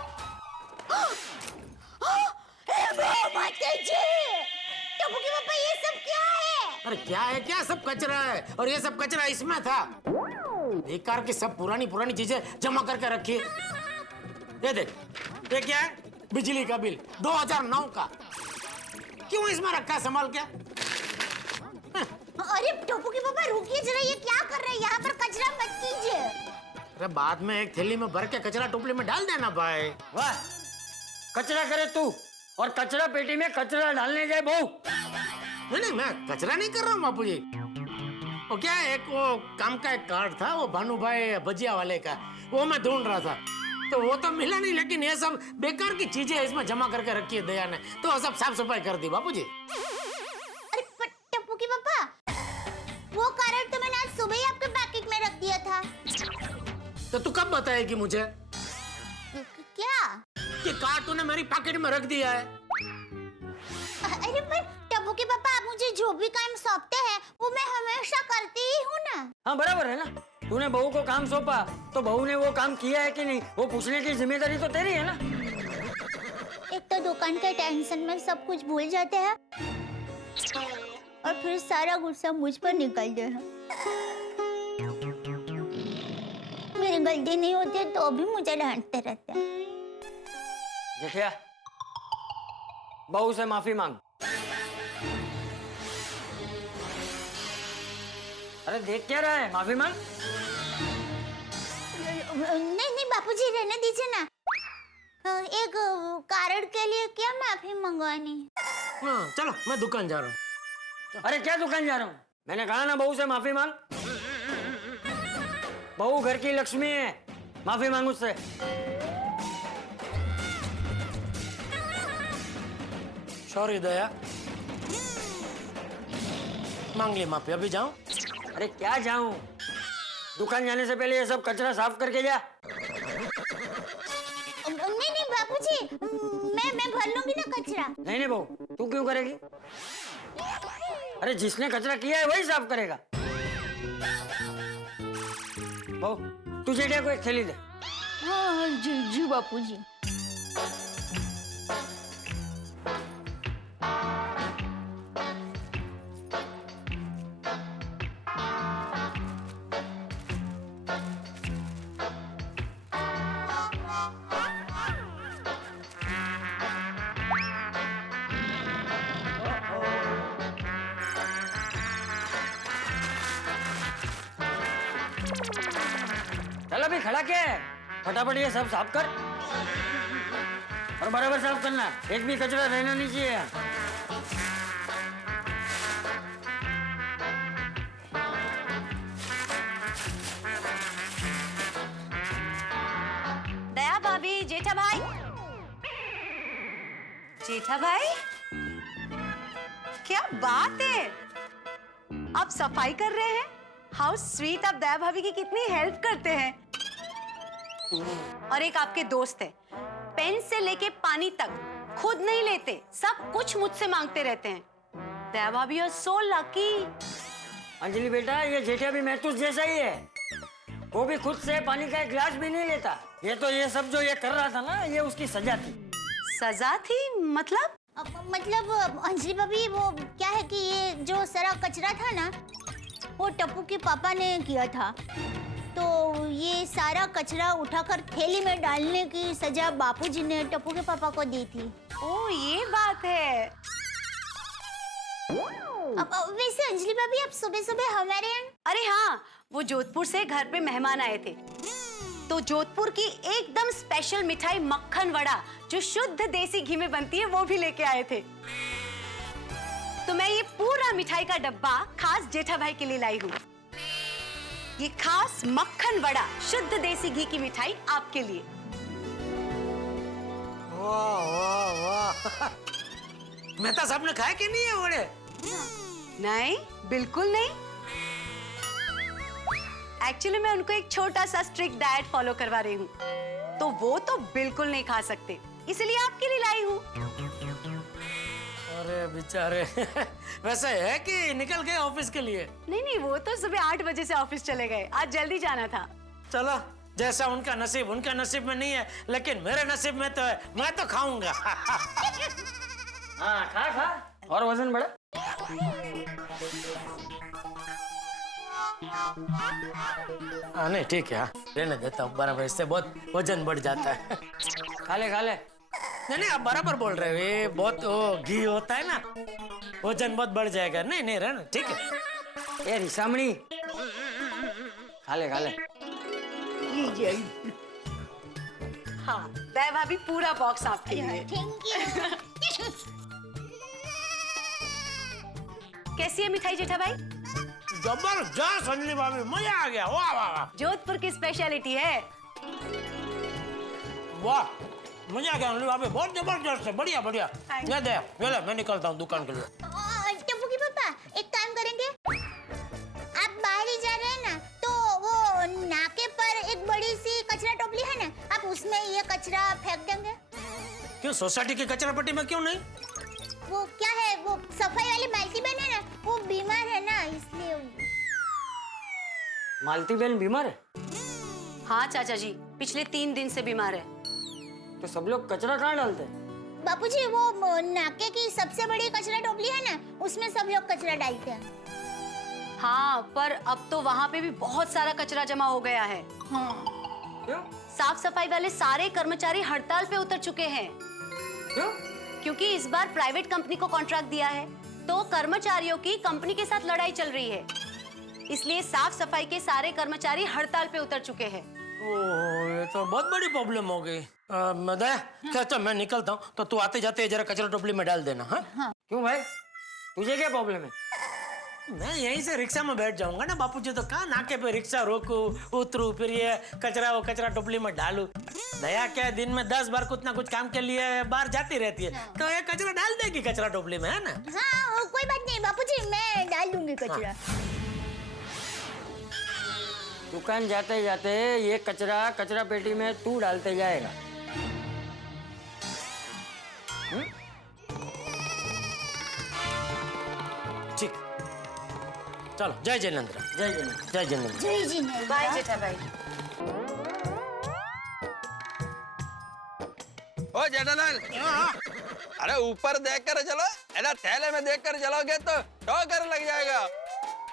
पापा ये सब क्या है? अरे क्या है, क्या सब कचरा है, और ये सब कचरा इसमें था। बेकार की सब पुरानी पुरानी चीजें जमा करके रखी है। ये देख, ये क्या है? बिजली का बिल 2009 का, क्यों इसमें रखा है संभाल के? अरे टोपू के पापा रुकिए जरा, ये क्या कर रहे हैं? यहाँ पर कचरा मत कीजिए। अरे बाद में एक थैली में भर के कचरा टोपली में डाल देना भाई। वाह, कचरा करे तू और कचरा पेटी में कचरा डालने जाए बहू। नहीं, मैं कचरा नहीं कर रहा हूँ बापू जी। वो क्या है, एक वो काम का एक कार्ड था, वो भानु भाई भजिया वाले का, वो मैं ढूंढ रहा था, तो वो तो मिला नहीं, लेकिन ये सब बेकार की चीजें इसमें जमा करके रखी है दया ने, तो सब साफ सफाई कर दी बापू जी। अरे टप्पू के पापा, वो कार्ड तो मैंने आज सुबह ही आपके पैकेट में रख दिया था। तो तू कब बताएगी मुझे? क्या? कि कार्ड तूने मेरी पैकेट में रख दिया है। अरे पर टप्पू के पापा, आप मुझे जो भी काम सौंपते हैं वो मैं हमेशा करती ही हूँ ना। हाँ बराबर है ना, तूने बहू को काम सौंपा तो बहू ने वो काम किया है कि नहीं, वो पूछने की जिम्मेदारी तो तेरी है ना। एक तो दुकान के टेंशन में सब कुछ भूल जाते हैं और फिर सारा गुस्सा मुझ पर निकलते हैं। मेरी गलती नहीं होती तो भी मुझे डांटते रहते हैं। जेठिया, बहू से माफी मांग। अरे देख क्या रहा है, माफी मांग। नहीं बापूजी, रहने दीजिए ना। एक कारण के लिए क्या माफी मंगवानी? हाँ, चलो मैं दुकान जा रहा हूँ। अरे क्या दुकान जा रहा हूँ, मैंने कहा ना बहू से माफी मांग। बहू घर की लक्ष्मी है, माफी मांग उससे। सॉरी दया, मांग ली माफी, अभी जाऊं? अरे क्या जाऊं, दुकान जाने से पहले ये सब कचरा साफ करके जा। नहीं बापूजी, मैं भर लूंगी ना कचरा। नहीं बहू, तू क्यों करेगी? अरे जिसने कचरा किया है वही साफ करेगा। बहू, तू जेठिया को एक थैली दे। हाँ जी बापूजी। चल अभी खड़ा क्या है, फटाफट ये सब साफ कर और बराबर साफ करना, एक भी कचरा रहना नहीं चाहिए। दया भाभी, जेठा भाई। जेठा भाई, क्या बात है, आप सफाई कर रहे हैं? हाउ स्वीट, आप दया भाभी की कितनी हेल्प करते हैं। और एक आपके दोस्त है, पेन से लेके पानी तक खुद नहीं लेते, सब कुछ मुझसे मांगते रहते हैं। दया भाभी आर सो लकी। अंजलि बेटा, ये जेठिया भी महतूस जैसा ही है, वो भी खुद से पानी का एक गिलास भी नहीं लेता। ये सब जो ये कर रहा था ना, ये उसकी सजा थी। सजा थी मतलब? मतलब अंजलि भाभी, वो क्या है कि ये जो सारा कचरा था ना, वो टप्पू के पापा ने किया था, तो ये सारा कचरा उठाकर थैली में डालने की सजा बापूजी ने टप्पू के पापा को दी थी। ओ ये बात है। वैसे अंजलि भाभी, आप सुबह सुबह हमारे यहाँ? अरे हाँ, वो जोधपुर से घर पे मेहमान आए थे, तो जोधपुर की एकदम स्पेशल मिठाई मक्खन वड़ा जो शुद्ध देसी घी में बनती है वो भी लेके आए थे। तो मैं ये पूरा मिठाई का डब्बा खास जेठा भाई के लिए लाई हूँ। ये खास मक्खन वड़ा शुद्ध देसी घी की मिठाई आपके लिए। वाह वाह वाह। मेहता साहब ने खाया कि नहीं है वड़े? नहीं, बिल्कुल नहीं। एक्चुअली मैं उनको एक छोटा सा स्ट्रिक्ट डाइट फॉलो करवा रही हूँ, तो वो तो बिल्कुल नहीं खा सकते, इसलिए आपके लिए लाई हूँ। अरे बेचारे वैसे है कि निकल गए ऑफिस के लिए? नहीं नहीं, वो तो सुबह 8 बजे से ऑफिस चले गए, आज जल्दी जाना था। चलो, जैसा उनका नसीब उनका नसीब में नहीं है, लेकिन मेरे नसीब में तो है, मैं तो खाऊंगा। हाँ खा खा, और वजन बढ़ा। नहीं ठीक है, हाँ रहने देता हूँ, बराबर इससे बहुत वजन बढ़ जाता है। खा ले खा ले। नहीं आप बराबर बोल रहे हो, ये बहुत घी होता है ना, वजन बहुत बढ़ जाएगा। नहीं नहीं रहना, ठीक है। ए रिसामणी, खा ले खा ले। हाँ दया भाभी, पूरा बॉक्स आपके लिए। Thank you. कैसी है मिठाई जेठा भाई? जबरदस्त संजली भाभी, मजा आ गया, वाह वाह वाह। जोधपुर की स्पेशलिटी है। वाह मजा आ गया संजली भाभी, बहुत जबरदस्त है, बढ़िया बढ़िया। ये दे, ये ले, मैं निकलता हूँ दुकान के लिए। टप्पू की पापा, एक काम करेंगे, आप बाहर ही जा रहे हैं ना, तो वो नाके पर एक बड़ी सी कचरा टोपली है ना, आप उसमें ये कचरा फेंक देंगे। क्यों, सोसाइटी की कचरा पट्टी में क्यों नहीं? वो क्या है, वो सफाई वाली मालती बहन है ना, वो बीमार है ना, इसलिए। मालती बहन बीमार है? हाँ चाचा जी, पिछले 3 दिन से बीमार है। तो सब लोग कचरा कहाँ डालते हैं? बापूजी, वो नाके की सबसे बड़ी कचरा टोपली है ना, उसमें सब लोग कचरा डालते हैं। हाँ, पर अब तो वहाँ पे भी बहुत सारा कचरा जमा हो गया है। हाँ। क्यों? साफ सफाई वाले सारे कर्मचारी हड़ताल पे उतर चुके हैं। क्यों? क्योंकि इस बार प्राइवेट कंपनी को कॉन्ट्रैक्ट दिया है, तो कर्मचारियों की कंपनी के साथ लड़ाई चल रही है, इसलिए साफ सफाई के सारे कर्मचारी हड़ताल पे उतर चुके हैं। ओह, ये तो बहुत बड़ी प्रॉब्लम हो गई। क्या मैं निकलता हूँ, तो तू आते जाते जरा कचरा टोपली में डाल देना। हाँ? क्यों भाई, तुझे क्या प्रॉब्लम है? मैं यहीं से रिक्शा में बैठ जाऊंगा ना बापूजी, तो कहाँ नाके पे रिक्शा रोकू, उतरू, फिर ये कचरा टोपली में डालू। दया क्या दिन में 10 बार कुछ ना कुछ काम के लिए बाहर जाती रहती है, तो ये कचरा डाल देगी कचरा टोपली में, है ना? हाँ कोई बात नहीं बापूजी, मैं डाल दूंगी कचरा। दुकान जाते जाते ये कचरा पेटी में तू डालते जाएगा। ठीक, चलो, जय जिनेंद्र। जय जिनेंद्र। जय जिनेंद्र। जय जिनेंद्र। बाय जेठा भाई। ओ जेठालाल, अरे ऊपर देख कर चलो, है ना, थैले में देख कर चलोगे तो ठोकर लग जाएगा,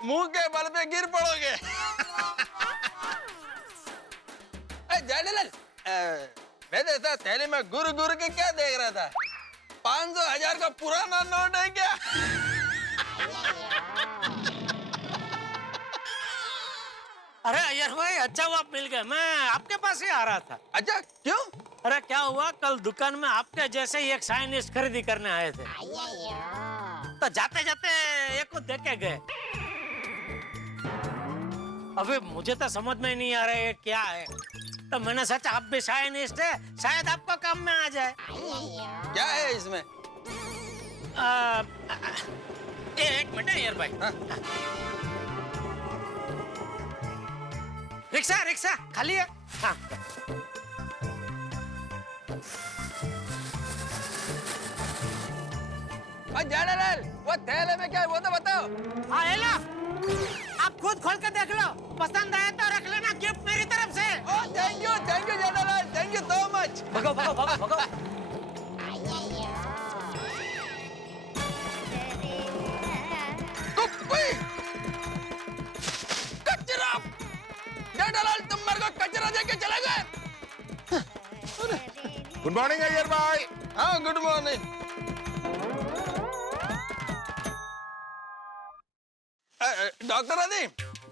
मुंह के बल पे गिर पड़ोगे। जेठालाल, मैं देखता थैले में गुर गुर के क्या देख रहा था, 500,000 का पुराना नोट है क्या? अरे अय्यर भाई, अच्छा हुआ आप मिल गए, मैं आपके पास ही आ रहा था। अच्छा, क्यों? अरे क्या हुआ, कल दुकान में आपके जैसे ही एक साइनिस्ट खरीदी करने आए थे, तो जाते जाते एक को देख के गए। अभी मुझे तो समझ में नहीं आ रहा है क्या है, तो मैंने सोचा आप भी साइनिस्ट है, शायद आपको काम में आ जाए। क्या है इसमें? एक मिनट अय्यर भाई। रिक्शा खाली है? हाँ। जेठालाल, वो थैले में क्या है वो तो बताओ। हाँ एला, आप खुद खोल के देख लो, पसंद आए तो रख लेना गिफ्ट मेरी तरफ से। Oh thank you Jethalal, thank you so much. भगो। कचरा, जेठालाल तुम मेरे को कचरा देके चले गए। गुड मॉर्निंग अय्यर भाई। हाँ गुड मॉर्निंग। डॉक्टर आदि,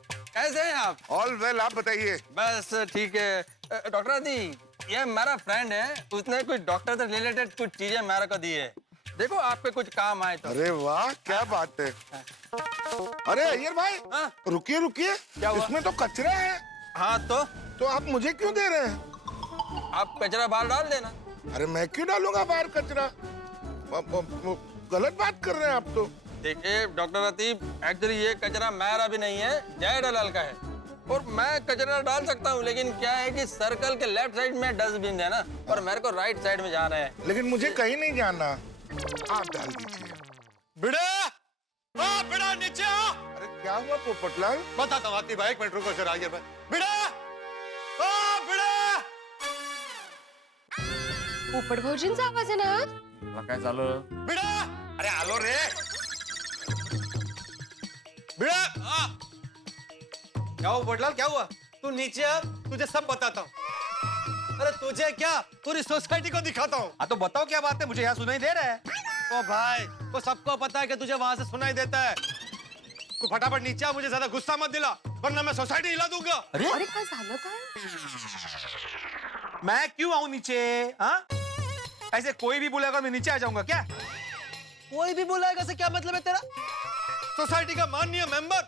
कैसे हैं आप? ऑल वेल, आप बताइए। बस ठीक है। डॉक्टर आदि, ये मेरा फ्रेंड है, उसने कुछ डॉक्टर से रिलेटेड कुछ चीजें मेरे को दी है, देखो आपके कुछ काम आए तो। अरे वाह, क्या बात है। अरे अय्यर भाई, रुकिए, क्या हुआ? इसमें तो कचरा है। हाँ तो आप मुझे क्यों दे रहे हैं? आप कचरा बाहर डाल देना। अरे मैं क्यों डालूंगा बाहर कचरा, गलत बात कर रहे हैं आप तो। देखिए डॉक्टर अतीब, एक्चुअली ये कचरा मेरा भी नहीं है, जेठालाल का है। और मैं कचरा डाल सकता हूँ, लेकिन क्या है कि सर्कल के लेफ्ट साइड में डस्टबिन है ना, और मेरे को राइट साइड में जाना है। लेकिन मुझे कहीं नहीं जाना, आप डाल दीजिए। बिड़ा, बिड़ा नीचे आओ। अरे क्या हुआ पोपटलाल? बताता हूँ आती भाई, 1 मिनट रुको जरा। आइए भाई। बिड़ा, बिड़ा। पोपट भाऊजींचा आवाज आहे ना? काय झालं? बिड़ा, अरे आलो रे। बिड़ा, क्या हुआ पोपटलाल, क्या हुआ? तू नीचे आ, तुझे सब बताता हूँ। अरे तुझे क्या, पूरी सोसाइटी को दिखाता हूँ। हाँ तो बताओ क्या बात है, मुझे यहाँ सुनाई दे रहा है। ओ भाई, वो सबको पता है कि तुझे वहां से सुनाई देता है। तू फटाफट नीचे आ, मुझे ज्यादा गुस्सा मत दिला, वरना मैं सोसाइटी हिला दूंगा। अरे काय झालं काय? मैं क्यों आऊं नीचे? हाँ, ऐसे कोई भी बुलाएगा मैं नीचे आ जाऊंगा क्या? कोई भी बुलाएगा से क्या मतलब है तेरा? सोसाइटी का माननीय मेंबर।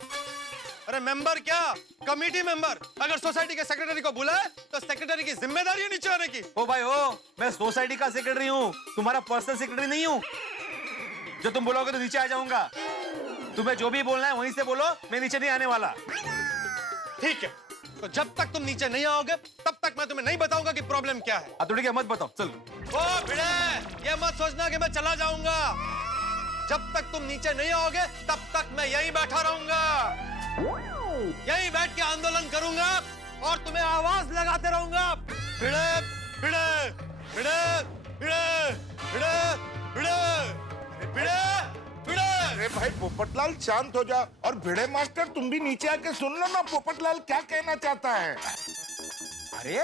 अरे मेंबर क्या, कमेटी मेंबर। अगर सोसाइटी के सेक्रेटरी को बुलाए तो सेक्रेटरी की जिम्मेदारी है नीचे आने की। ओ भाई ओ, मैं सोसाइटी का सेक्रेटरी हूँ, तुम्हारा पर्सनल सेक्रेटरी नहीं हूँ। जो तुम बोलोगे तो नीचे आ जाऊंगा। तुम्हें जो भी बोलना है वहीं से बोलो, मैं नीचे नहीं आने वाला। ठीक है, तो जब तक तुम नीचे नहीं आओगे तब तक मैं तुम्हें नहीं बताऊंगा कि प्रॉब्लम क्या है। अब ठीक है, मत बताओ, चल। ओ भिड़े, ये मत सोचना कि मैं चला जाऊंगा। जब तक तुम नीचे नहीं आओगे तब तक मैं यहीं बैठा रहूंगा, यहीं बैठ के आंदोलन करूंगा और तुम्हें आवाज लगाते रहूंगा। भिड़े, भिड़े, भिड़े, भिड़े, भिड़े, भिड़े, भिड़े, भिड़े। अरे भाई पोपटलाल शांत हो जा। और भिड़े मास्टर तुम भी नीचे आके सुन लो ना पोपटलाल क्या कहना चाहता है। अरे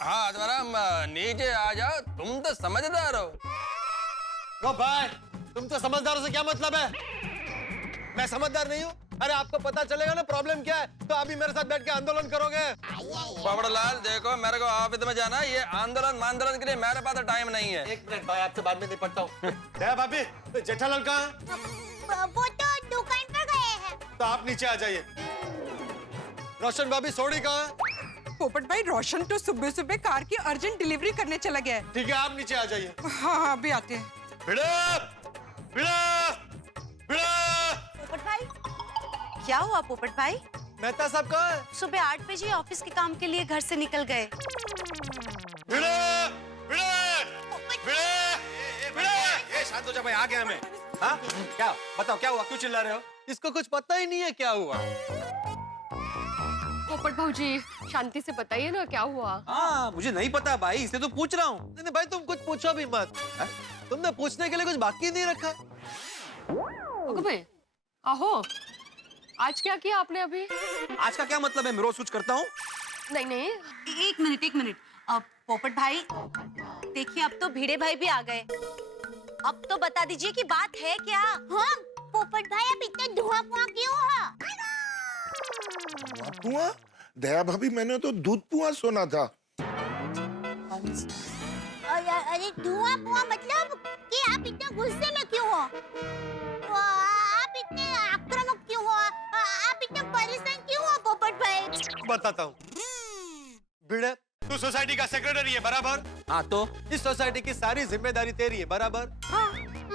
हाँ आत्माराम, नीचे आ जाओ, तुम तो समझदार हो। ओ भाई, तुम तो समझदार हो से क्या मतलब है? मैं समझदार नहीं हूँ? अरे आपको पता चलेगा ना प्रॉब्लम क्या है, तो आप भी मेरे साथ बैठ के आंदोलन करोगे। पोपटलाल देखो, मेरे को ऑफिस में जाना है, ये आंदोलन मांदोलन के लिए मेरे पास टाइम नहीं है। 1 मिनट भाई, आपसे बाद में निपटता हूँ। भाभी, जेठालाल कहाँ है? वो तो दुकान पर गए हैं। तो आप नीचे आ जाइए। रोशन भाभी, सोडी कहाँ है? पोपट भाई, रोशन तो सुबह सुबह कार की अर्जेंट डिलीवरी करने चला गया है। ठीक है, आप नीचे आ जाइए। हाँ अभी आते हैं। भिड़ा, भिड़ा, भिड़ा। पोपट भाई, क्या हुआ पोपट भाई? मेहता साहब कहाँ है? सुबह 8 बजे ऑफिस के काम के लिए घर से निकल गए। भिड़ा, भिड़ा, भिड़ा, भिड़े, शांत हो जा भाई, आ गया मैं। हाँ, क्या बताओ, क्या हुआ, क्यों चिल्ला रहे हो? इसको कुछ पता ही नहीं है क्या हुआ। पोपट भाऊजी, शांति से बताइए ना क्या हुआ। हाँ, मुझे नहीं पता भाई, इसलिए तो पूछ रहा हूँ। नहीं भाई, तुम कुछ पूछो भी मत। तुमने पूछने के लिए कुछ बाकी नहीं रखा। भाई, आहो, आज क्या किया आपने अभी? आज का क्या मतलब है, मैं रोज कुछ करता हूँ। नहीं नहीं, 1 मिनट। अब पोपट भाई देखिए, अब तो भिड़े भाई भी आ गए। अब तो बता दीजिए कि बात है क्या? हाँ, पोपट भाई अब इतना धुआं क्यों है? पुआ? दया भाभी, मैंने तो दूध पुआ सुना था। अरे धुआं मतलब कि आप इतना गुस्से में क्यों हो? आप इतने आक्रामक क्यों हो? आप इतना परेशान क्यों हो पोपट भाई? बताता हूँ। भिड़े, तू सोसाइटी का सेक्रेटरी है बराबर? हाँ तो? इस सोसाइटी की सारी जिम्मेदारी तेरी है बराबर?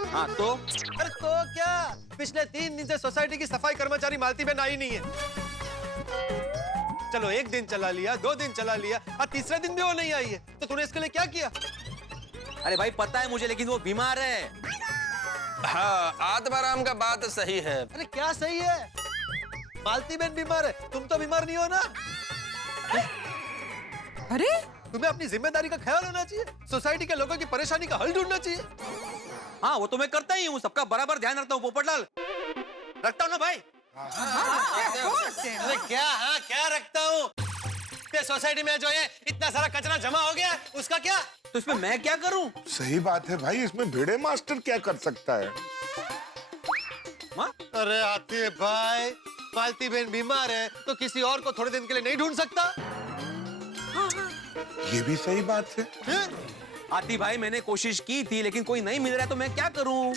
हाँ तो? अरे तो क्या, पिछले 3 दिन से सोसाइटी की सफाई कर्मचारी मालती बहन आई नहीं है। चलो 1 दिन चला लिया, 2 दिन चला लिया, और तीसरे दिन भी वो नहीं आई है, तो तूने इसके लिए क्या किया? अरे भाई पता है मुझे, लेकिन वो बीमार है। हाँ, आत्माराम का बात सही है। अरे क्या सही है? मालती बहन बीमार है, तुम तो बीमार नहीं हो ना? अरे तुम्हें अपनी जिम्मेदारी का ख्याल होना चाहिए, सोसाइटी के लोगों की परेशानी का हल ढूंढना चाहिए। हाँ, वो तो मैं करता ही हूँ, सबका बराबर ध्यान रखता हूँ पोपटलाल, रखता हूँ ना भाई। अरे क्या, हाँ क्या रखता हूँ? ये सोसाइटी में जो है इतना सारा कचरा जमा हो गया, उसका क्या? तो इसमें मैं क्या करूँ? सही बात है भाई, इसमें भिड़े मास्टर क्या कर सकता है? अरे आती भाई, मालती बहन बीमार है तो किसी और को थोड़े दिन के लिए नहीं ढूंढ सकता? ये भी सही बात है। आती भाई, मैंने कोशिश की थी लेकिन कोई नहीं मिल रहा है, तो मैं क्या करूँ?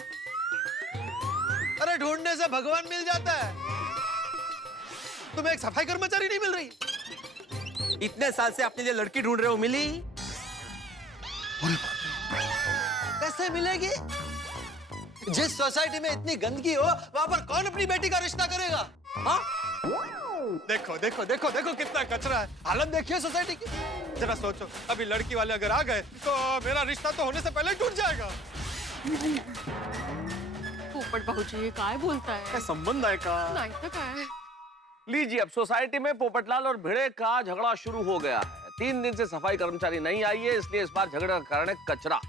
अरे ढूंढने से भगवान मिल जाता है। तुम्हें एक सफाई कर्मचारी नहीं मिल रही? इतने साल से अपने लिए लड़की ढूंढ रहे हो, मिली? कैसे मिलेगी? जिस सोसाइटी में इतनी गंदगी हो वहां पर कौन अपनी बेटी का रिश्ता करेगा? हाँ? देखो देखो देखो देखो कितना कचरा है। हालत देखिए सोसाइटी की। जरा सोचो, अभी लड़की वाले अगर आ गए तो मेरा रिश्ता तो होने से पहले ही टूट जाएगा। पोपट भाऊजी काय बोलताय? काय संबंध आहे का? नाही तर काय? लीजिए, अब सोसाइटी में पोपटलाल और भिड़े का झगड़ा शुरू हो गया है। 3 दिन से सफाई कर्मचारी नहीं आई है, इसलिए इस बार झगड़े का कारण है कचरा।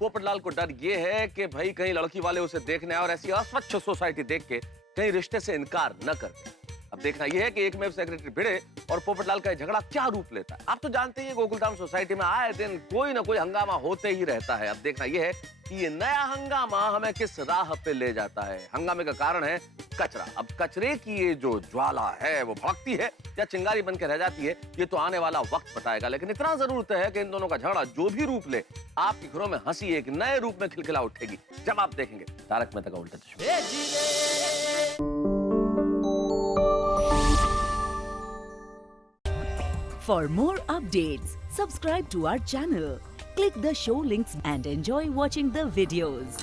पोपटलाल को डर ये है कि भाई कहीं लड़की वाले उसे देखने आए और ऐसी अस्वच्छ सोसाइटी देख के कहीं रिश्ते से इनकार न कर दे। अब देखना यह है कि एक में सेक्रेटरी भिड़े और पोपटलाल का झगड़ा क्या रूप लेता है। आप तो जानते ही गोकुलधाम सोसाइटी में आए दिन कोई ना कोई हंगामा होते ही रहता है। अब देखना यह है कि ये नया हंगामा हमें किस राह पे ले जाता है। हंगामे का कारण है कचरा। अब कचरे की ये जो ज्वाला है वो भड़कती है या चिंगारी बन के रह जाती है, ये तो आने वाला वक्त बताएगा। लेकिन इतना जरूर तय है कि इन दोनों का झगड़ा जो भी रूप ले, आपके घरों में हंसी एक नए रूप में खिलखिला उठेगी जब आप देखेंगे तारक मेहता का उल्टा चश्मा। For more updates, subscribe to our channel, click the show links and enjoy watching the videos.